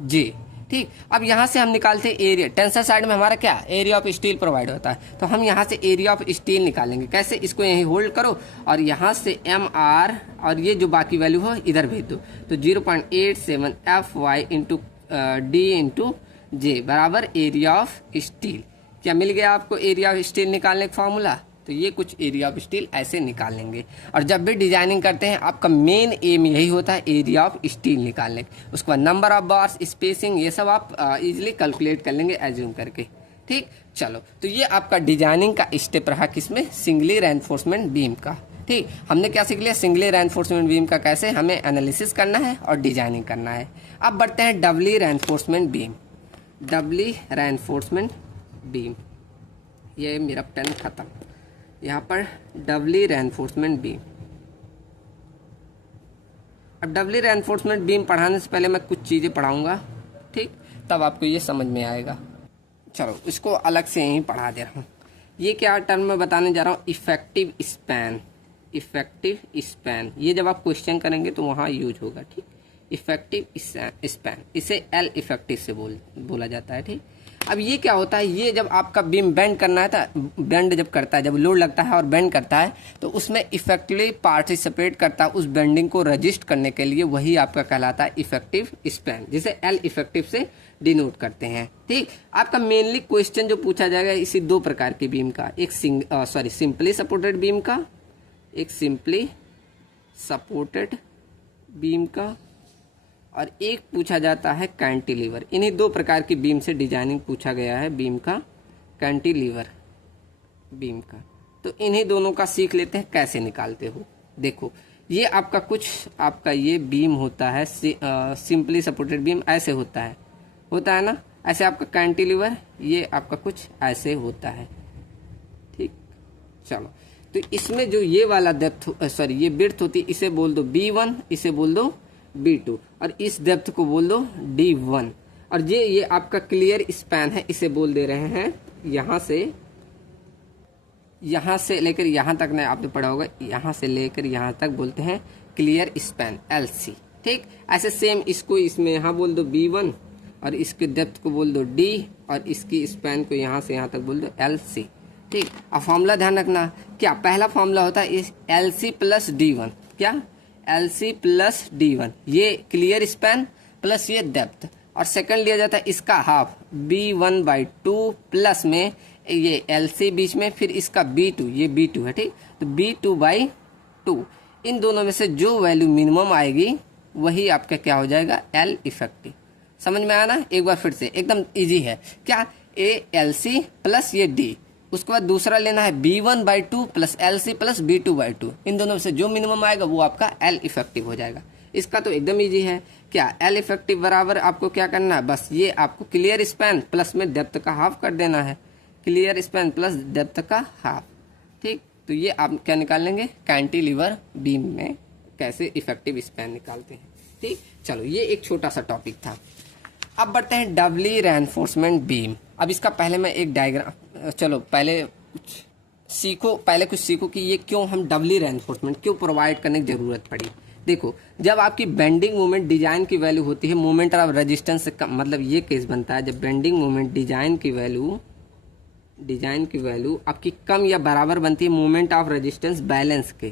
J. ठीक, अब यहाँ से हम निकालते हैं एरिया। टेंसर साइड में हमारा क्या एरिया ऑफ स्टील प्रोवाइड होता है, तो हम यहाँ से एरिया ऑफ स्टील निकालेंगे। कैसे, इसको यहीं होल्ड करो और यहाँ से एम आर और ये जो बाकी वैल्यू हो इधर भेज दो। तो 0.87 F Y into D into J बराबर एरिया ऑफ स्टील। क्या मिल गया आपको एरिया ऑफ स्टील निकालने का फॉर्मूला? तो ये कुछ एरिया ऑफ स्टील ऐसे निकालेंगे। और जब भी डिजाइनिंग करते हैं आपका मेन एम यही होता है एरिया ऑफ स्टील निकालने। उसके बाद नंबर ऑफ बार्स, स्पेसिंग, ये सब आप इजीली कैलकुलेट कर लेंगे एज्यूम करके। ठीक, चलो तो ये आपका डिजाइनिंग का स्टेप रहा किसमें, सिंगली रेनफोर्समेंट बीम का। ठीक, हमने क्या सीख लिया, सिंगली रेनफोर्समेंट बीम का कैसे हमें एनालिसिस करना है और डिजाइनिंग करना है। अब बढ़ते हैं डबली reinforcement beam. Doubly reinforcement beam, ये मेरा पेन खत्म। यहाँ पर डबली रेनफोर्समेंट बीम। अब डबली रेनफोर्समेंट बीम पढ़ाने से पहले मैं कुछ चीज़ें पढ़ाऊँगा, ठीक, तब आपको ये समझ में आएगा। चलो इसको अलग से यहीं पढ़ा दे रहा हूँ। ये क्या टर्म मैं बताने जा रहा हूँ, इफेक्टिव स्पैन। इफेक्टिव स्पैन ये जब आप क्वेश्चन करेंगे तो वहाँ यूज होगा। ठीक, इफेक्टिव स्पैन, इसे एल इफेक्टिव से बोला जाता है। ठीक, अब ये क्या होता है, ये जब आपका बीम बेंड करना है था, बेंड जब करता है, जब लोड लगता है और बेंड करता है तो उसमें इफेक्टिवली पार्टिसिपेट करता है उस बेंडिंग को रजिस्ट करने के लिए, वही आपका कहलाता है इफेक्टिव स्पैन, जिसे एल इफेक्टिव से डिनोट करते हैं। ठीक, आपका मेनली क्वेश्चन जो पूछा जाएगा इसी दो प्रकार की बीम का, एक सिंपली सपोर्टेड बीम का, एक सिंपली सपोर्टेड बीम का, और एक पूछा जाता है कैंटिलीवर। इन्हीं दो प्रकार की बीम से डिजाइनिंग पूछा गया है बीम का, कैंटिलीवर बीम का। तो इन्हीं दोनों का सीख लेते हैं कैसे निकालते हो। देखो ये आपका कुछ आपका ये बीम होता है, सिंपली सपोर्टेड बीम ऐसे होता है ना, ऐसे आपका कैंटिलीवर ये आपका कुछ ऐसे होता है। ठीक, चलो तो इसमें जो ये वाला डेप्थ ये विड्थ होती है, इसे बोल दो B1, इसे बोल दो B2, और इस डेप्थ को बोल दो D1। और ये आपका क्लियर स्पैन है, इसे बोल दे रहे हैं यहाँ से लेकर यहाँ तक ना, आपने पढ़ा होगा, यहाँ से लेकर यहाँ तक बोलते हैं क्लियर स्पैन LC। ठीक, ऐसे सेम इसको इसमें यहाँ बोल दो B1 और इसके डेप्थ को बोल दो D और इसकी स्पैन को यहाँ से यहाँ तक बोल दो LC। ठीक, अब फॉर्मूला ध्यान रखना, क्या पहला फॉर्मूला होता है इस LC प्लस D1, क्या LC प्लस D1, ये क्लियर स्पैन प्लस ये डेप्थ, और सेकंड लिया जाता है इसका हाफ B1/2 प्लस में ये LC बीच में, फिर इसका B2, ये B2 है। ठीक, तो B2/2, इन दोनों में से जो वैल्यू मिनिमम आएगी वही आपका क्या हो जाएगा, L इफेक्टिव। समझ में आया ना, एक बार फिर से एकदम इजी है, क्या LC प्लस ये D, उसके बाद दूसरा लेना है B1/2 plus LC plus B2/2, इन दोनों में से जो मिनिमम आएगा वो आपका L इफेक्टिव हो जाएगा। इसका तो एकदम इजी है, क्या L इफेक्टिव बराबर आपको क्या करना है, बस ये आपको क्लियर स्पैन प्लस में डेप्थ का हाफ कर देना है, क्लियर स्पैन प्लस डेप्थ का हाफ। ठीक, तो ये आप क्या निकाल लेंगे, कैंटिलीवर बीम में कैसे इफेक्टिव स्पैन निकालते हैं। ठीक, चलो ये एक छोटा सा टॉपिक था। अब बढ़ते हैं डबली रेनफोर्समेंट बीम। अब इसका पहले मैं एक डायग्राम, चलो पहले कुछ सीखो कि ये क्यों हम डबली रेनफोर्समेंट क्यों प्रोवाइड करने की जरूरत पड़ी। देखो जब आपकी बेंडिंग मोमेंट डिजाइन की वैल्यू होती है मोमेंट ऑफ रेजिस्टेंस से कम, मतलब ये केस बनता है जब बेंडिंग मोमेंट डिजाइन की वैल्यू आपकी कम या बराबर बनती है मोमेंट ऑफ रेजिस्टेंस बैलेंस के,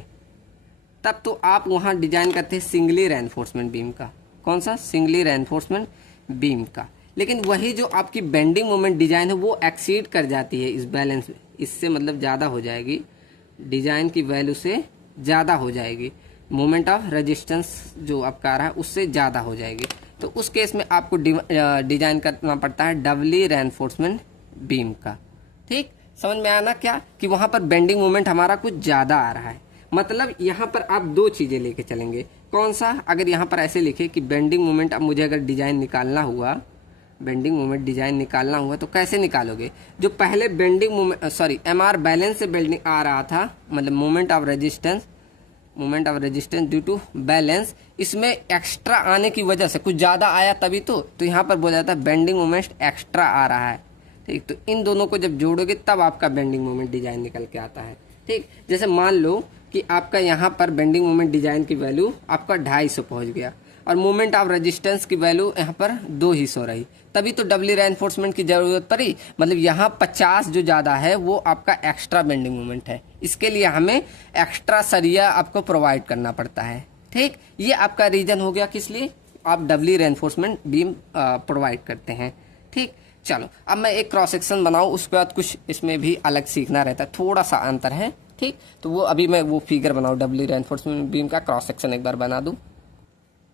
तब तो आप वहाँ डिजाइन करते हैं सिंगली रेनफोर्समेंट बीम का। कौन सा, सिंगली रेनफोर्समेंट बीम का। लेकिन वही जो आपकी बेंडिंग मोमेंट डिजाइन है वो एक्सीड कर जाती है इस बैलेंस में, इससे मतलब ज़्यादा हो जाएगी, डिजाइन की वैल्यू से ज़्यादा हो जाएगी, मोमेंट ऑफ रेजिस्टेंस जो आपका आ रहा है उससे ज़्यादा हो जाएगी। तो उस केस में आपको डिजाइन करना पड़ता है डबली रेनफोर्समेंट बीम का। ठीक, समझ में आया ना, क्या कि वहाँ पर बेंडिंग मोमेंट हमारा कुछ ज़्यादा आ रहा है, मतलब यहाँ पर आप दो चीज़ें लेके चलेंगे। कौन सा, अगर यहाँ पर ऐसे लिखे कि बेंडिंग मोमेंट, अब मुझे अगर डिजाइन निकालना हुआ, बेंडिंग मोमेंट डिजाइन निकालना हुआ तो कैसे निकालोगे, जो पहले बेंडिंग मोमेंट MR बैलेंस से बेंडिंग आ रहा था, मतलब moment of resistance due to balance, इसमें एक्स्ट्रा आने की वजह से कुछ ज़्यादा आया तभी तो यहाँ पर बोला जाता है बेंडिंग मोमेंट एक्स्ट्रा आ रहा है। ठीक, तो इन दोनों को जब जोड़ोगे तब आपका बेंडिंग मोमेंट डिजाइन निकल के आता है। ठीक, जैसे मान लो कि आपका यहाँ पर बेंडिंग मोमेंट डिजाइन की वैल्यू आपका 250 पहुँच गया और मोमेंट ऑफ रेजिस्टेंस की वैल्यू यहाँ पर 2 ही सो रही, तभी तो डबली रेनफोर्समेंट की जरूरत पड़ी। मतलब यहाँ 50 जो ज़्यादा है वो आपका एक्स्ट्रा बेंडिंग मोमेंट है, इसके लिए हमें एक्स्ट्रा सरिया आपको प्रोवाइड करना पड़ता है। ठीक, ये आपका रीजन हो गया किस लिए आप डबली रेनफोर्समेंट बीम प्रोवाइड करते हैं। ठीक, चलो अब मैं एक क्रॉस सेक्शन बनाऊँ, उसके बाद कुछ इसमें भी अलग सीखना रहता है, थोड़ा सा अंतर है। ठीक, तो वो अभी मैं वो फिगर बनाऊँ, डबली रेनफोर्समेंट बीम का क्रॉस सेक्शन एक बार बना दूँ।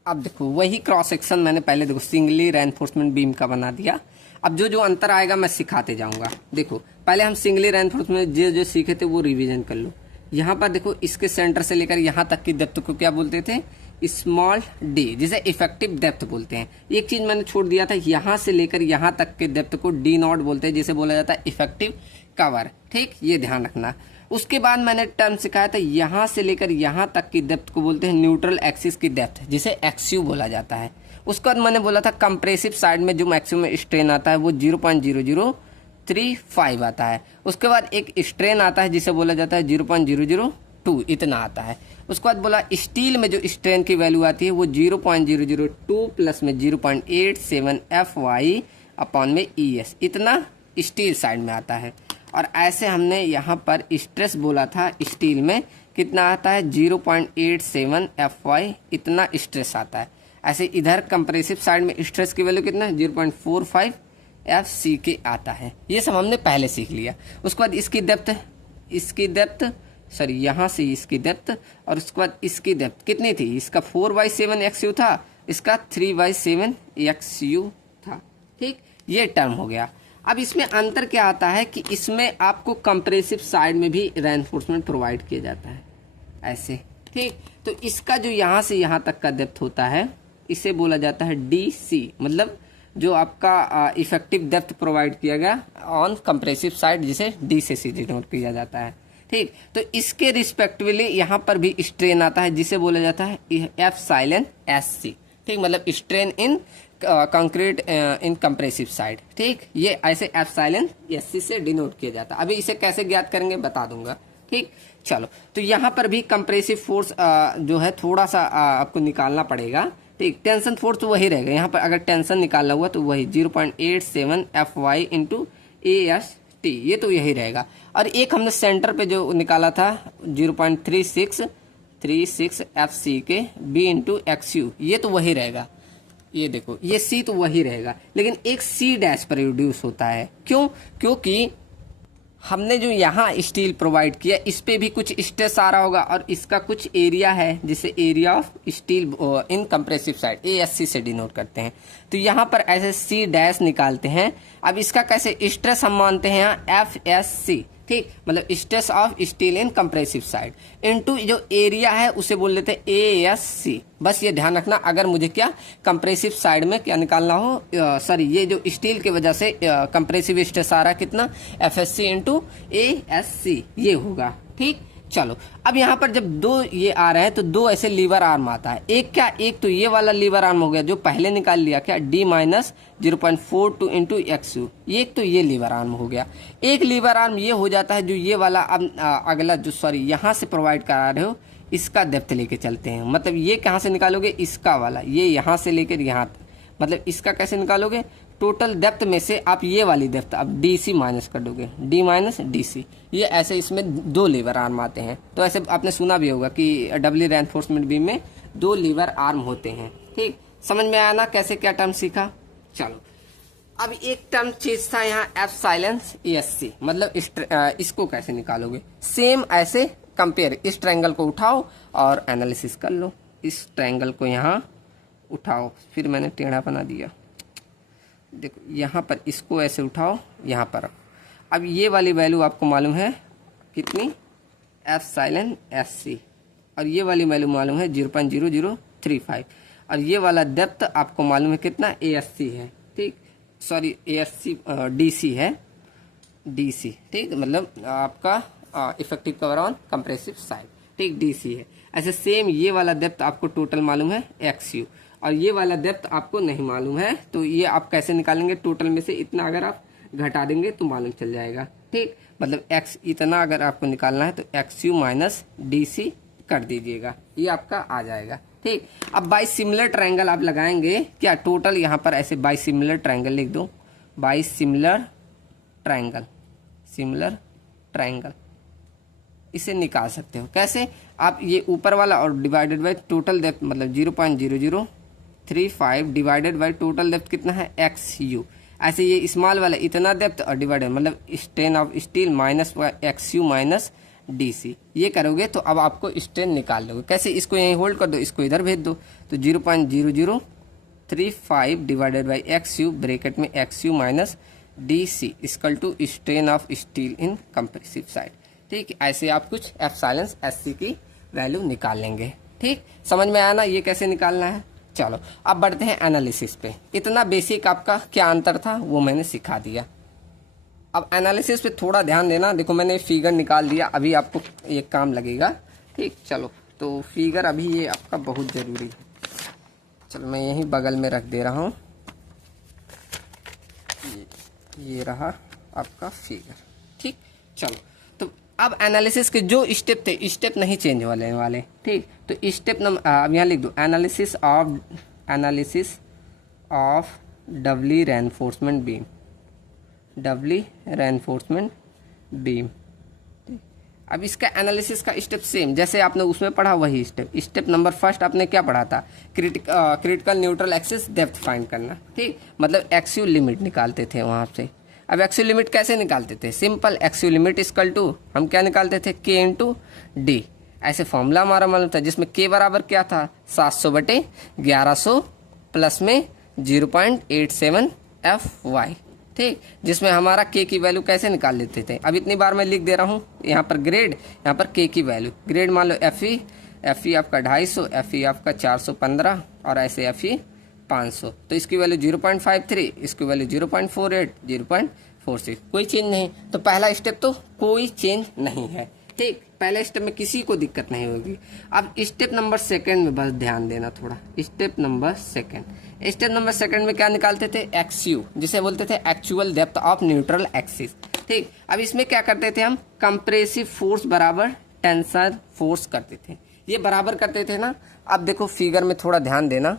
अब देखो वही क्रॉस सेक्शन मैंने पहले देखो सिंगली रेनफोर्समेंट बीम का बना दिया। अब जो जो अंतर आएगा मैं सिखाते जाऊंगा। देखो पहले हम सिंगली रेनफोर्समेंट जो जो सीखे थे वो रिवीजन कर लो। यहाँ पर देखो इसके सेंटर से लेकर यहाँ तक की डेप्थ को क्या बोलते थे, स्मॉल डी, जिसे इफेक्टिव डेप्थ बोलते हैं। एक चीज मैंने छोड़ दिया था, यहाँ से लेकर यहाँ तक के डेप्थ को डी नॉट बोलते हैं, जिसे बोला जाता है इफेक्टिव कवर। ठीक, ये ध्यान रखना। उसके बाद मैंने टर्म सिखाया था, यहाँ से लेकर यहाँ तक की डेप्थ को बोलते हैं न्यूट्रल एक्सिस की डेप्थ, जिसे एक्सयू बोला जाता है। उसके बाद मैंने बोला था कंप्रेसिव साइड में जो मैक्सिमम स्ट्रेन आता है वो 0.0035 आता है। उसके बाद एक स्ट्रेन आता है जिसे बोला जाता है 0.002, इतना आता है। उसके बाद बोला स्टील में जो स्ट्रेन की वैल्यू आती है वो 0.002 प्लस में 0.87 FY अपॉन में ES, इतना स्टील साइड में आता है। और ऐसे हमने यहाँ पर स्ट्रेस बोला था, स्टील में कितना आता है 0.87 FY, इतना स्ट्रेस आता है। ऐसे इधर कंप्रेसिव साइड में स्ट्रेस की वैल्यू कितना 0.45 FCK आता है। ये सब हमने पहले सीख लिया। उसके बाद इसकी डेप्थ सॉरी यहाँ से इसकी डेप्थ, और उसके बाद इसकी डेप्थ कितनी थी, इसका 4/7 XU था, इसका 3/7 XU था। ठीक, ये टर्म हो गया। अब इसमें अंतर क्या आता है कि इसमें आपको कंप्रेसिव साइड में भी रेनफोर्समेंट प्रोवाइड किया जाता है ऐसे। ठीक, तो इसका जो यहाँ से यहाँ तक का डेप्थ होता है इसे बोला जाता है DC, मतलब जो आपका इफेक्टिव डेप्थ प्रोवाइड किया गया ऑन कंप्रेसिव साइड, जिसे D से सी डिनोट किया जाता है। ठीक, तो इसके रिस्पेक्टिवली यहाँ पर भी स्ट्रेन आता है जिसे बोला जाता है एप्सिलॉन SC। ठीक, मतलब strain in concrete in compressive side. ठीक, ये ऐसे एप्सिलॉन SC से डिनोट किया जाता है। अभी इसे कैसे ज्ञात करेंगे बता दूंगा। ठीक, चलो तो यहाँ पर भी कंप्रेसिव फोर्स जो है थोड़ा सा आपको निकालना पड़ेगा। ठीक, टेंशन फोर्स तो वही रहेगा, यहाँ पर अगर टेंशन निकालना हुआ तो वही 0.87 FY इंटू AST, ये तो यही रहेगा। और एक हमने सेंटर पे जो निकाला था 0.36 FCK B इंटू XU, ये तो वही रहेगा। ये देखो ये C तो वही रहेगा, लेकिन एक C डैश पर रिड्यूस होता है। क्यों, क्योंकि हमने जो यहाँ स्टील प्रोवाइड किया इस पे भी कुछ स्ट्रेस आ रहा होगा, और इसका कुछ एरिया है जिसे area of steel in compressive side ASC से डिनोट करते हैं। तो यहाँ पर ऐसे C डैश निकालते हैं। अब इसका कैसे स्ट्रेस हम मानते हैं यहाँ FSC। ठीक, मतलब stress of steel in compressive side into जो एरिया है उसे बोल देते हैं ASC। बस ये ध्यान रखना, अगर मुझे क्या कंप्रेसिव साइड में क्या निकालना हो, सॉरी ये जो स्टील की वजह से कंप्रेसिव स्ट्रेस आ रहा है कितना FSC इंटू ASC, ये होगा। ठीक, चलो अब यहाँ पर जब दो ये आ रहे हैं तो दो ऐसे लीवर आर्म आता है। एक क्या, एक तो ये वाला लीवर आर्म हो गया जो पहले निकाल लिया क्या D-0.42 इंटू XU, एक तो ये लीवर आर्म हो गया। एक लीवर आर्म ये हो जाता है जो ये वाला अब अगला जो सॉरी यहाँ से प्रोवाइड करा रहे हो इसका डेप्थ लेके चलते हैं। मतलब ये कहाँ से निकालोगे, इसका वाला, ये यहाँ से लेकर यहाँ तक, मतलब इसका कैसे निकालोगे, टोटल डेप्थ में से आप ये वाली डेप्थ अब DC माइनस कर दोगे, D माइनस DC। ये ऐसे इसमें दो लीवर आर्म आते हैं। तो ऐसे आपने सुना भी होगा कि डबली रेनफोर्समेंट बीम में दो लीवर आर्म होते हैं। ठीक, समझ में आया ना कैसे क्या टर्म सीखा। चलो अब एक टर्म चीज था यहाँ एप्सिलॉन SC, मतलब इसको कैसे निकालोगे। सेम ऐसे कंपेयर, इस ट्रायंगल को उठाओ और एनालिसिस कर लो। इस ट्रायंगल को यहाँ उठाओ, फिर मैंने टेढ़ा बना दिया। देखो यहाँ पर इसको ऐसे उठाओ, यहाँ पर अब ये वाली वैल्यू आपको मालूम है कितनी, एप्सिलॉन SC, और ये वाली वैल्यू मालूम है 0.0035, और ये वाला डेप्थ आपको मालूम है कितना ASC है। ठीक, सॉरी ASC DC है, DC। ठीक, मतलब आपका effective cover on compressive side. ठीक, DC है। ऐसे सेम ये वाला डेप्थ आपको टोटल मालूम है XU, और ये वाला डेप्थ आपको नहीं मालूम है। तो ये आप कैसे निकालेंगे, टोटल में से इतना अगर आप घटा देंगे तो मालूम चल जाएगा। ठीक, मतलब X इतना अगर आपको निकालना है तो XU माइनस DC कर दीजिएगा, ये आपका आ जाएगा। ठीक। अब बाई सिमिलर ट्रायंगल आप लगाएंगे क्या, टोटल यहाँ पर ऐसे बाई सिमिलर ट्रायंगल लिख दो, by similar triangle, similar triangle इसे निकाल सकते हो। कैसे, आप ये ऊपर वाला और डिवाइडेड बाय टोटल डेप्थ मतलब 0.0035 डिवाइडेड बाय टोटल डेप्थ कितना है एक्स यू, ऐसे ये स्मॉल वाला इतना डेप्थ और डिवाइडेड मतलब strain of steel minus X U minus D C, ये करोगे तो अब आपको स्ट्रेन निकाल लोगे। कैसे, इसको यहीं होल्ड कर दो, इसको इधर भेज दो, तो 0.0035 divided by X U bracket में X U minus D C equal to strain of steel in compressive side. ठीक, ऐसे आप कुछ एप्सिलॉन एस सी की वैल्यू निकाल लेंगे। ठीक, समझ में आया ना ये कैसे निकालना है। चलो अब बढ़ते हैं एनालिसिस पे। इतना बेसिक आपका क्या अंतर था वो मैंने सिखा दिया। अब एनालिसिस पे थोड़ा ध्यान देना। देखो मैंने फिगर निकाल दिया, अभी आपको एक काम लगेगा। ठीक, चलो तो फिगर अभी ये आपका बहुत ज़रूरी है। चलो मैं यहीं बगल में रख दे रहा हूँ, ये रहा आपका फिगर। ठीक, चलो तो अब एनालिसिस के जो स्टेप थे, स्टेप नहीं चेंज होने वाले। ठीक, तो स्टेप नंबर अब यहाँ लिख दो, analysis of doubly reinforcement beam, doubly reinforcement beam. अब इसका एनालिसिस का स्टेप सेम जैसे आपने उसमें पढ़ा वही स्टेप। स्टेप नंबर फर्स्ट आपने क्या पढ़ा था, critical neutral axis depth find करना। ठीक, मतलब एक्स यू लिमिट निकालते थे वहाँ से। अब एक्स यू लिमिट कैसे निकालते थे, simple, X U limit equal to हम क्या निकालते थे, के इंटू डी। ऐसे फॉर्मूला हमारा मालूम था जिसमें के बराबर क्या था 700/1100 प्लस में 0.87 FY। ठीक, जिसमें हमारा के की वैल्यू कैसे निकाल लेते थे, अब इतनी बार मैं लिख दे रहा हूँ यहाँ पर ग्रेड, यहाँ पर के की वैल्यू, ग्रेड मान लो FE आपका 250, FE आपका 415 और ऐसे FE 500। तो इसकी वैल्यू 0.53, इसकी वैल्यू 0.48, 0.46, कोई चेंज नहीं। तो पहला स्टेप तो कोई चेंज नहीं है। ठीक, पहले स्टेप में किसी को दिक्कत नहीं होगी। अब स्टेप नंबर सेकंड में बस ध्यान देना थोड़ा। स्टेप नंबर सेकंड में क्या निकालते थे, एक्स यू, जिसे बोलते थे actual depth of neutral axis. ठीक, अब इसमें क्या करते थे हम, कंप्रेसिव फोर्स बराबर टेंसर फोर्स करते थे, ये बराबर करते थे ना। अब देखो फिगर में थोड़ा ध्यान देना,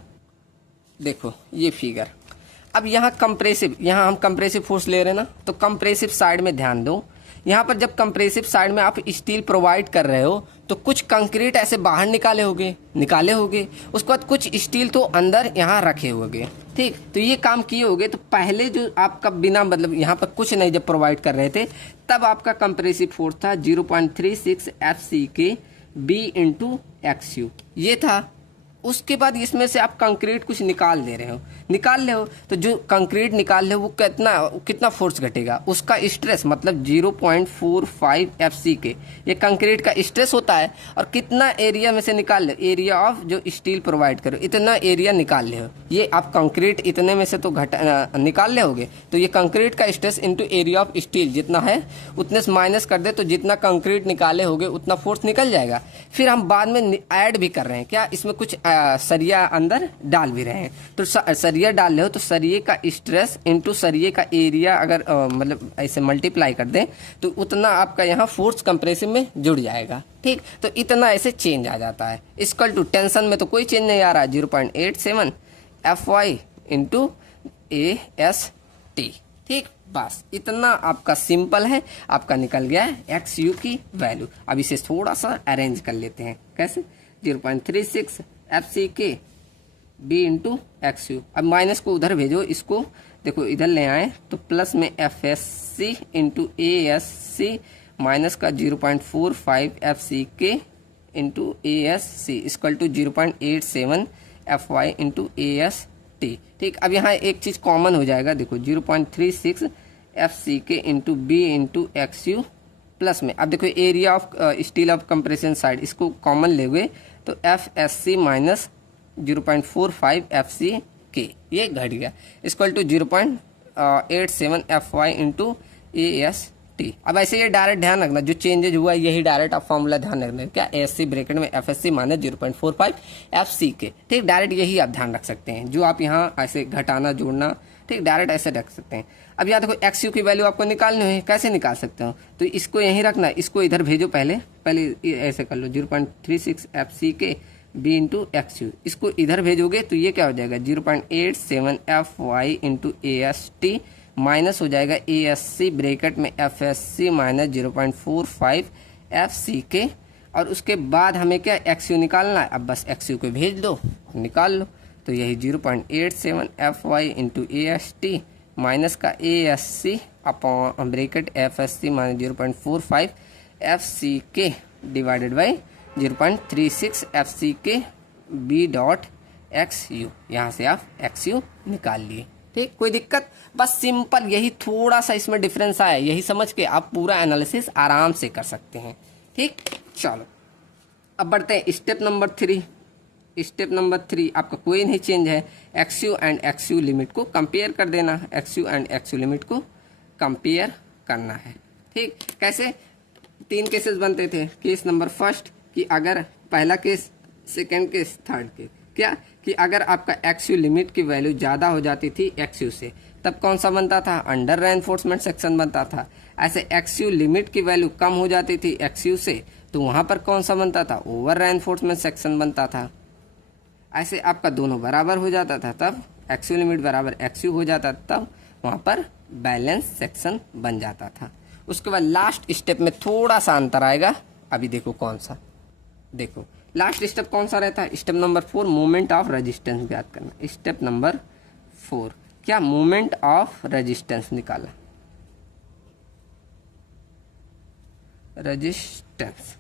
देखो ये फिगर। अब यहाँ हम कंप्रेसिव फोर्स ले रहे हैं ना, तो कंप्रेसिव साइड में ध्यान दो। यहाँ पर जब कंप्रेसिव साइड में आप स्टील प्रोवाइड कर रहे हो तो कुछ कंक्रीट ऐसे बाहर निकाले होगे, उसके बाद कुछ स्टील तो अंदर यहाँ रखे होगे। ठीक, तो ये काम किए होगे। तो पहले जो आपका बिना मतलब यहाँ पर कुछ नहीं जब प्रोवाइड कर रहे थे तब आपका कंप्रेसिव फोर्स था 0.36 FCK B into X U, ये था। उसके बाद इसमें से आप कंक्रीट कुछ निकाल ले रहे हो, तो जो कंक्रीट निकाल रहे हो वो कितना फोर्स घटेगा, उसका स्ट्रेस मतलब 0.45 FCK ये कंक्रीट का स्ट्रेस होता है। और कितना एरिया में से निकाल ले, एरिया ऑफ जो स्टील प्रोवाइड करो, इतना एरिया निकाल ले हो। ये आप कंक्रीट इतने में से तो निकाल ले होगे, तो ये कंक्रीट का stress into area of steel जितना है उतने से माइनस कर दे, तो जितना कंक्रीट निकाले होगे उतना फोर्स निकल जाएगा। फिर हम बाद में ऐड भी कर रहे हैं क्या, इसमें कुछ सरिया अंदर डाल भी रहे हैं। तो सरिया डाल रहे हो तो सरिये का स्ट्रेस इंटू सरिये का एरिया अगर मतलब ऐसे मल्टीप्लाई कर दें तो उतना आपका यहाँ फोर्स कंप्रेसिव में जुड़ जाएगा। ठीक, तो इतना ऐसे चेंज आ जाता है। इक्वल टू टेंशन में तो कोई चेंज नहीं आ रहा, 0.87 FY इंटू AST। ठीक, बस इतना आपका सिंपल है, आपका निकल गया है एक्स यू की वैल्यू। अब इसे थोड़ा सा अरेंज कर लेते हैं, कैसे, 0.36 FCK B into X you. अब माइनस को उधर भेजो, इसको देखो इधर ले आए तो प्लस में FSC इंटू ASC माइनस का 0.45 FCK into ASC equal to 0.87 FY into AST। ठीक, अब यहाँ एक चीज़ कॉमन हो जाएगा, देखो 0.36 FCK into B into X you plus में, अब देखो area of steel of compression side इसको कॉमन ले हुए तो FSC माइनस 0.45 FCK ये घट गया equal to 0.87 FY into AST। अब ऐसे ये डायरेक्ट ध्यान रखना, जो चेंजेज हुआ है यही डायरेक्ट आप फॉर्मूला ध्यान रखना, क्या ASC ब्रैकेट में FSC माइनस 0.45 FCK। ठीक, डायरेक्ट यही आप ध्यान रख सकते हैं, जो आप यहाँ ऐसे घटाना जोड़ना, ठीक, डायरेक्ट ऐसे रख सकते हैं। अब यहाँ देखो एक्स यू की वैल्यू आपको निकालनी है, कैसे निकाल सकते हो, तो इसको यहीं रखना, इसको इधर भेजो, पहले ऐसे कर लो 0.36 FCK B into X U, इसको इधर भेजोगे तो ये क्या हो जाएगा 0.87 F Y into A S T minus हो जाएगा ए एस सी ब्रेकेट में F S C minus 0.45 F C के, और उसके बाद हमें क्या एक्स यू निकालना है। अब बस एक्स यू को भेज दो, निकाल लो, तो यही 0.87 F Y into A S T minus का A S C upon bracket F S C minus 0.45 F C K divided by 0.36 F C K B dot x you. यहाँ से आप एक्स यू निकाल लिए। ठीक, कोई दिक्कत? बस सिंपल यही थोड़ा सा इसमें डिफरेंस आया, यही समझ के आप पूरा एनालिसिस आराम से कर सकते हैं। ठीक, चलो अब बढ़ते हैं स्टेप नंबर 3। स्टेप नंबर 3 आपका कोई नहीं चेंज है, x you and x U limit को कंपेयर कर देना, x you and x U limit को कंपेयर करना है। ठीक, कैसे? 3 केसेस बनते थे। केस नंबर फर्स्ट कि अगर पहला case, second case, third case, क्या कि अगर आपका एक्स यू लिमिट की वैल्यू ज़्यादा हो जाती थी एक्स यू से, तब कौन सा बनता था? अंडर रेनफोर्समेंट सेक्शन बनता था। ऐसे एक्स यू लिमिट की वैल्यू कम हो जाती थी एक्स यू से, तो वहाँ पर कौन सा बनता था? ओवर रेनफोर्समेंट सेक्शन बनता था। ऐसे आपका दोनों बराबर हो जाता था, तब एक्स यू लिमिट बराबर एक्स यू हो जाता, तब वहाँ पर बैलेंस सेक्शन बन जाता था। उसके बाद लास्ट स्टेप में थोड़ा सा अंतर आएगा, अभी देखो कौन सा। देखो लास्ट स्टेप कौन सा रहता है? Step number 4 moment of resistance ज्ञात करना। स्टेप नंबर 4 क्या? मोमेंट ऑफ रेजिस्टेंस निकाला, रेजिस्टेंस।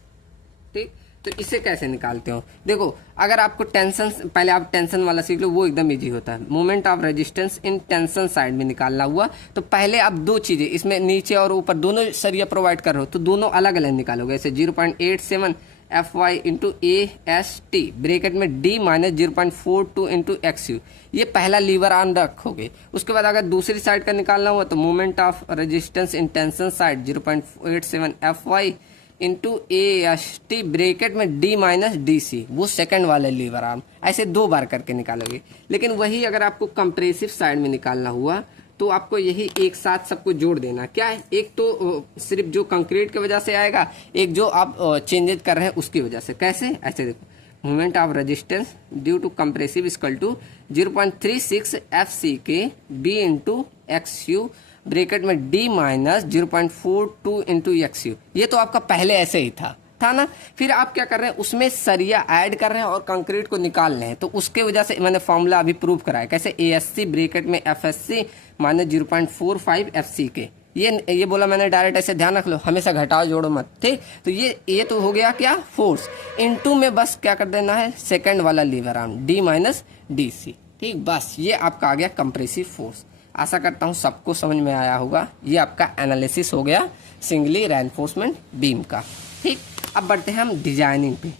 ठीक, तो इसे कैसे निकालते हो? देखो अगर आपको टेंशन, पहले आप टेंशन वाला सीख लो, वो एकदम इजी होता है। Moment of resistance in tension side में निकालना हुआ तो पहले आप दो चीजें इसमें नीचे और ऊपर दोनों सरिया प्रोवाइड कर रहे हो, तो दोनों अलग अलग निकालोगे। ऐसे 0.87 F Y into A S T bracket में D minus 0.42 into X U, ये पहला लीवर ऑन रखोगे। उसके बाद अगर दूसरी साइड का निकालना हुआ तो moment of resistance in tension side 0.87 F Y into A S T bracket में डी माइनस डी सी, वो सेकंड वाले लीवर आर्म। ऐसे 2 बार करके निकालोगे। लेकिन वही अगर आपको कंप्रेसिव साइड में निकालना हुआ तो आपको यही एक साथ सबको जोड़ देना। क्या है? एक तो सिर्फ जो कंक्रीट की वजह से आएगा, एक जो आप चेंजेस कर रहे हैं उसकी वजह से। कैसे? ऐसे देखो, moment of resistance due to compressive equal to 0.36 F C K B into X U bracket में D minus 0.42 into X U. ये तो आपका पहले ऐसे ही था ना। फिर आप क्या कर रहे हैं, उसमें सरिया ऐड कर रहे हैं और कंक्रीट को निकाल रहे हैं, तो उसके वजह से मैंने फॉर्मूला अभी प्रूव कराया। कैसे? ए एस सी ब्रेकेट में F S C minus 0.45 F C K. ये बोला मैंने डायरेक्ट, ऐसे ध्यान रख लो, हमेशा घटाओ जोड़ो मत। ठीक, तो ये तो हो गया क्या? फोर्स। इनटू में बस क्या कर देना है, सेकंड वाला lever arm D minus D C. ठीक, बस ये आपका आ गया कंप्रेसिव फोर्स। आशा करता हूँ सबको समझ में आया होगा। ये आपका एनालिसिस हो गया सिंगली रेनफोर्समेंट बीम का। ठीक, अब बढ़ते हैं हम डिजाइनिंग पे।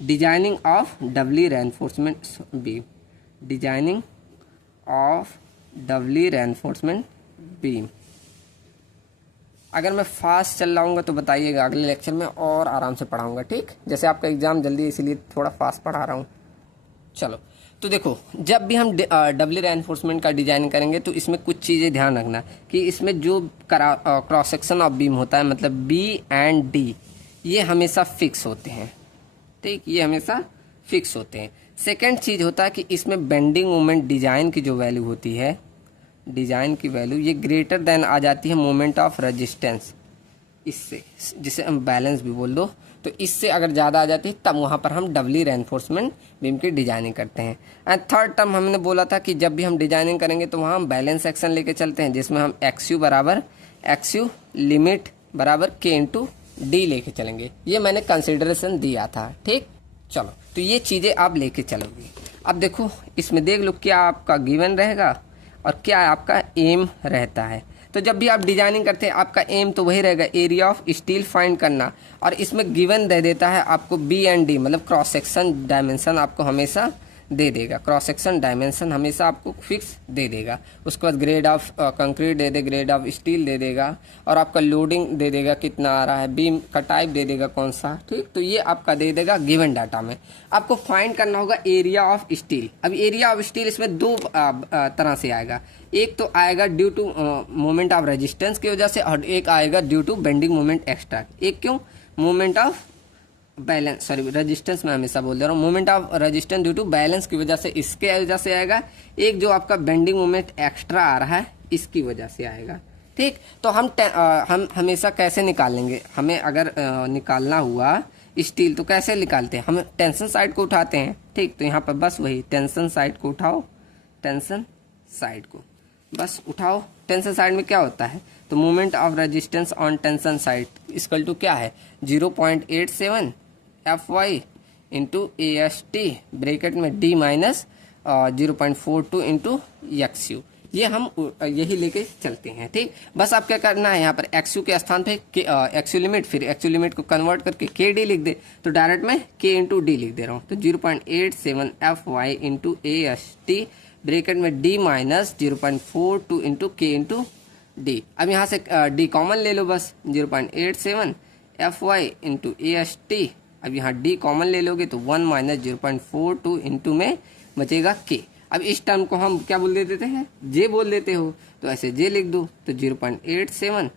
Designing of doubly reinforcement beam, designing of doubly reinforcement beam. अगर मैं फास्ट चल रहा हूँ तो बताइएगा, अगले लेक्चर में और आराम से पढ़ाऊँगा। ठीक, जैसे आपका एग्जाम जल्दी है इसलिए थोड़ा फास्ट पढ़ा रहा हूँ। चलो, तो देखो जब भी हम डबली रेनफोर्समेंट का डिजाइन करेंगे तो इसमें कुछ चीज़ें ध्यान रखना कि इसमें जो क्रॉस सेक्शन ऑफ बीम होता है, मतलब बी एंड डी, ये हमेशा फिक्स होते हैं। ठीक, ये हमेशा फिक्स होते हैं। सेकंड चीज़ होता है कि इसमें बेंडिंग मोमेंट डिजाइन की जो वैल्यू होती है, डिजाइन की वैल्यू ये ग्रेटर देन आ जाती है मोमेंट ऑफ रेजिस्टेंस, इससे, जिसे हम बैलेंस भी बोल दो। तो इससे अगर ज़्यादा आ जाती है तब वहाँ पर हम डबली रेनफोर्समेंट बीम की डिजाइनिंग करते हैं। एंड थर्ड टर्म हमने बोला था कि जब भी हम डिजाइनिंग करेंगे तो वहाँ हम बैलेंस सेक्शन लेके चलते हैं, जिसमें हम एक्स यू बराबर एक्स यू लिमिट बराबर के इंटू डी लेके चलेंगे। ये मैंने कंसिडरेशन दिया था। ठीक, चलो, तो ये चीज़ें आप लेके चलोगे। अब देखो इसमें देख लो क्या आपका गिवन रहेगा और क्या आपका एम रहता है। तो जब भी आप डिजाइनिंग करते हैं आपका एम तो वही रहेगा, एरिया ऑफ स्टील फाइंड करना। और इसमें गिवन दे देता है आपको बी एंड डी, मतलब क्रॉस सेक्शन डायमेंशन आपको हमेशा दे देगा। क्रॉस सेक्शन डायमेंशन हमेशा आपको फिक्स दे देगा। उसके बाद ग्रेड ऑफ कंक्रीट दे दे, ग्रेड ऑफ स्टील दे देगा, और आपका लोडिंग दे देगा कितना आ रहा है, बीम का टाइप दे देगा कौन सा। ठीक, तो ये आपका दे देगा गिवन डाटा में। आपको फाइंड करना होगा एरिया ऑफ स्टील। अब एरिया ऑफ स्टील इसमें 2 तरह से आएगा। एक तो आएगा due to moment of resistance की वजह से, और एक आएगा due to bending moment extra. एक क्यों? Moment of balance, sorry resistance मैं हमेशा बोल दे रहा हूँ, moment of resistance due to balance की वजह से, इसके वजह से आएगा। एक जो आपका बेंडिंग मोमेंट एक्स्ट्रा आ रहा है इसकी वजह से आएगा। ठीक, तो हम हमेशा कैसे निकालेंगे, हमें अगर निकालना हुआ स्टील तो कैसे निकालते हैं, हम टेंशन साइड को उठाते हैं। ठीक, तो यहाँ पर बस वही टेंशन साइड को उठाओ, टेंशन साइड को बस उठाओ। टेंशन साइड में क्या होता है, तो moment of resistance on tension side equal to क्या है 0.87 Fy इंटू AST ब्रैकेट में D माइनस 0.42 इंटू XU। ये हम यही लेके चलते हैं। ठीक, बस आप क्या करना है, यहाँ पर XU के स्थान पे XU लिमिट, फिर XU लिमिट को कन्वर्ट करके KD लिख दे, तो डायरेक्ट मैं K इंटू D लिख दे रहा हूँ। तो 0.87 Fy इंटू AST ब्रैकेट में D minus 0.42 into K into D। अब यहाँ से D कॉमन ले लो, बस 0.87 Fy इंटू AST। अब यहाँ D कॉमन ले लोगे तो 1 माइनस 0.42 इंटू में बचेगा K। अब इस टर्म को हम क्या बोल देते हैं, J बोल देते हो, तो ऐसे J लिख दो, तो 0.87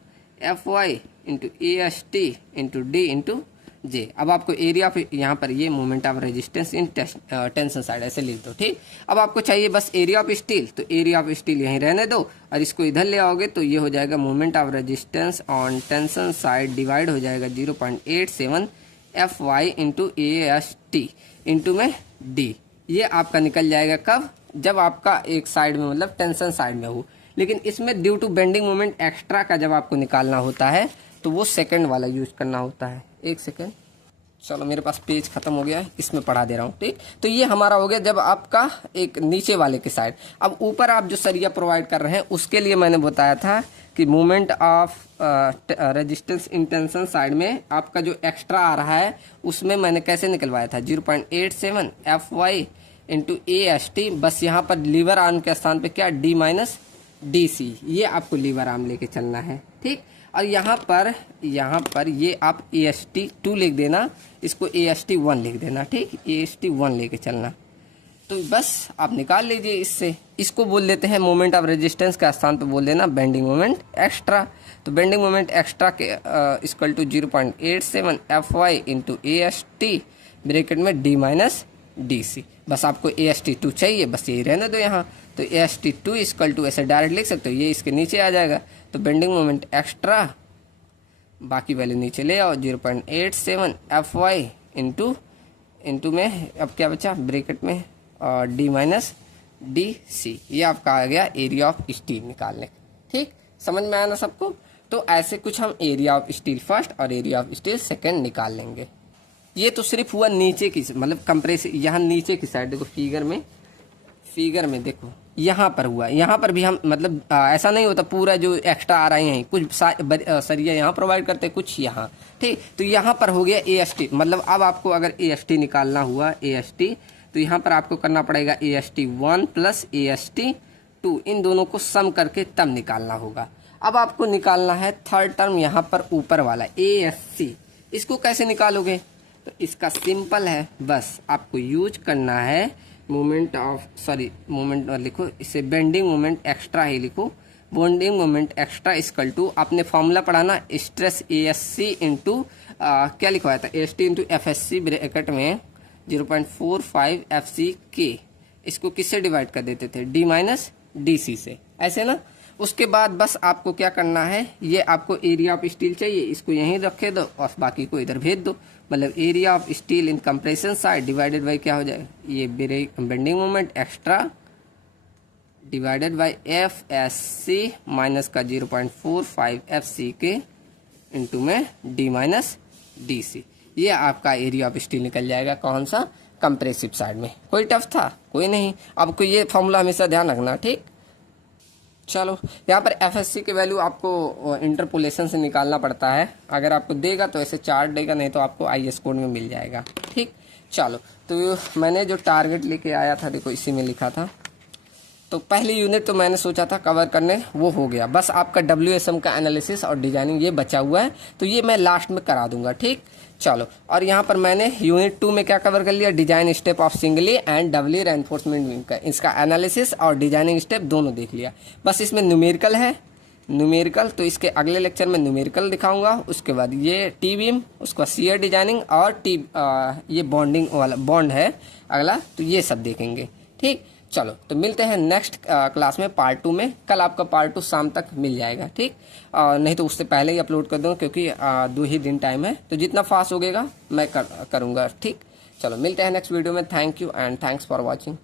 Fy into AST into D into J। अब आपको एरिया ऑफ, यहाँ पर ये moment of resistance in tension side ऐसे लिख दो। ठीक, अब आपको चाहिए बस एरिया ऑफ स्टील, तो एरिया ऑफ स्टील यहीं रहने दो और इसको इधर ले आओगे तो ये हो जाएगा moment of resistance on tension side divide हो जाएगा 0.87 Fy इंटू AST इंटू में D। ये आपका निकल जाएगा कब, जब आपका एक साइड में मतलब टेंशन साइड में हो। लेकिन इसमें due to bending moment extra का जब आपको निकालना होता है तो वो सेकंड वाला यूज करना होता है। एक सेकंड, चलो मेरे पास पेज खत्म हो गया है, इसमें पढ़ा दे रहा हूँ। ठीक, तो ये हमारा हो गया जब आपका एक नीचे वाले के साइड। अब ऊपर आप जो सरिया प्रोवाइड कर रहे हैं उसके लिए मैंने बताया था कि moment of resistance in tension side में आपका जो एक्स्ट्रा आ रहा है उसमें मैंने कैसे निकलवाया था 0.87 Fy इंटू AST। बस यहाँ पर लीवर आर्म के स्थान पे क्या D माइनस DC, ये आपको लीवर आर्म लेके चलना है। ठीक, और यहाँ पर ये आप AST 2 लिख देना, इसको AST 1 लिख देना। ठीक, AST 1 लेके चलना, तो बस आप निकाल लीजिए इससे। इसको बोल देते हैं मोमेंट ऑफ रेजिस्टेंस के स्थान पे बोल देना बेंडिंग मोमेंट एक्स्ट्रा। तो बेंडिंग मोमेंट एक्स्ट्रा के equal to 0.87 Fy into AST bracket में D माइनस DC। बस आपको AST 2 चाहिए, बस यही रहने दो यहाँ। तो AST 2 इक्वल टू ऐसे डायरेक्ट लिख सकते हो, ये इसके नीचे आ जाएगा। तो बेंडिंग मोमेंट एक्स्ट्रा बाकी वैल्यू नीचे ले आओ 0.87 Fy इंटू में अब क्या बचा ब्रैकेट में D माइनस DC। ये आपका आ गया एरिया ऑफ स्टील निकालने। ठीक, समझ में आया ना सबको। तो ऐसे कुछ हम एरिया ऑफ स्टील फर्स्ट और एरिया ऑफ स्टील सेकंड निकाल लेंगे। ये तो सिर्फ हुआ नीचे की, मतलब कंप्रेस, यहाँ नीचे की साइड देखो, फिगर में देखो यहाँ पर हुआ। यहाँ पर भी हम मतलब ऐसा नहीं होता पूरा जो एक्स्ट्रा आ रहे हैं, कुछ सरिया यहाँ प्रोवाइड करते हैं, कुछ यहाँ। ठीक, तो यहाँ पर हो गया AST, मतलब अब आपको अगर AST निकालना हुआ AST, तो यहाँ पर आपको करना पड़ेगा AST 1 प्लस AST 2, इन दोनों को सम करके तब निकालना होगा। अब आपको निकालना है थर्ड टर्म यहाँ पर ऊपर वाला ASC। इसको कैसे निकालोगे, तो इसका सिंपल है, बस आपको यूज करना है मोमेंट लिखो, इसे बेंडिंग मोमेंट एक्स्ट्रा ही लिखो। Bending moment extra equal to, आपने फॉर्मूला पढ़ा ना, स्ट्रेस ASC इंटू क्या लिखवाया था AST इंटू FSC ब्रैकेट में 0.45 FC/K। इसको किससे डिवाइड कर देते थे, D माइनस DC से, ऐसे ना। उसके बाद बस आपको क्या करना है, ये आपको एरिया ऑफ स्टील चाहिए, इसको यहीं रखे दो और बाकी को इधर भेज दो। मतलब area of steel in compression side divided by क्या हो जाएगा, ये bending moment extra divided by FSC minus का 0.45 FC/K इंटू में D माइनस DC। ये आपका एरिया ऑफ स्टील निकल जाएगा। कौन सा, कंप्रेसिव साइड में। कोई टफ था, कोई नहीं। आपको ये फॉर्मूला हमेशा ध्यान रखना। ठीक, चलो यहाँ पर FSC की वैल्यू आपको इंटरपोलेशन से निकालना पड़ता है। अगर आपको देगा तो ऐसे चार्ट देगा, नहीं तो आपको IS कोड में मिल जाएगा। ठीक, चलो तो मैंने जो टारगेट लेके आया था देखो इसी में लिखा था। तो पहली यूनिट तो मैंने सोचा था कवर करने, वो हो गया। बस आपका WSM का एनालिसिस और डिजाइनिंग ये बचा हुआ है, तो ये मैं लास्ट में करा दूंगा। ठीक, चलो। और यहाँ पर मैंने यूनिट 2 में क्या कवर कर लिया, design step of singly and doubly reinforcement beam का, इसका एनालिसिस और डिजाइनिंग स्टेप दोनों देख लिया। बस इसमें न्यूमेरिकल है, न्यूमेरिकल, तो इसके अगले लेक्चर में न्यूमेरिकल दिखाऊंगा। उसके बाद ये टी बीम, उसका सीयर डिजाइनिंग और ये बॉन्डिंग वाला बॉन्ड है अगला, तो ये सब देखेंगे। ठीक, चलो तो मिलते हैं नेक्स्ट क्लास में पार्ट 2 में। कल आपका पार्ट 2 शाम तक मिल जाएगा। ठीक, नहीं तो उससे पहले ही अपलोड कर दूँगा क्योंकि 2 ही दिन टाइम है, तो जितना फास्ट होगेगा मैं करूँगा। ठीक, चलो मिलते हैं नेक्स्ट वीडियो में। Thank you and thanks for watching.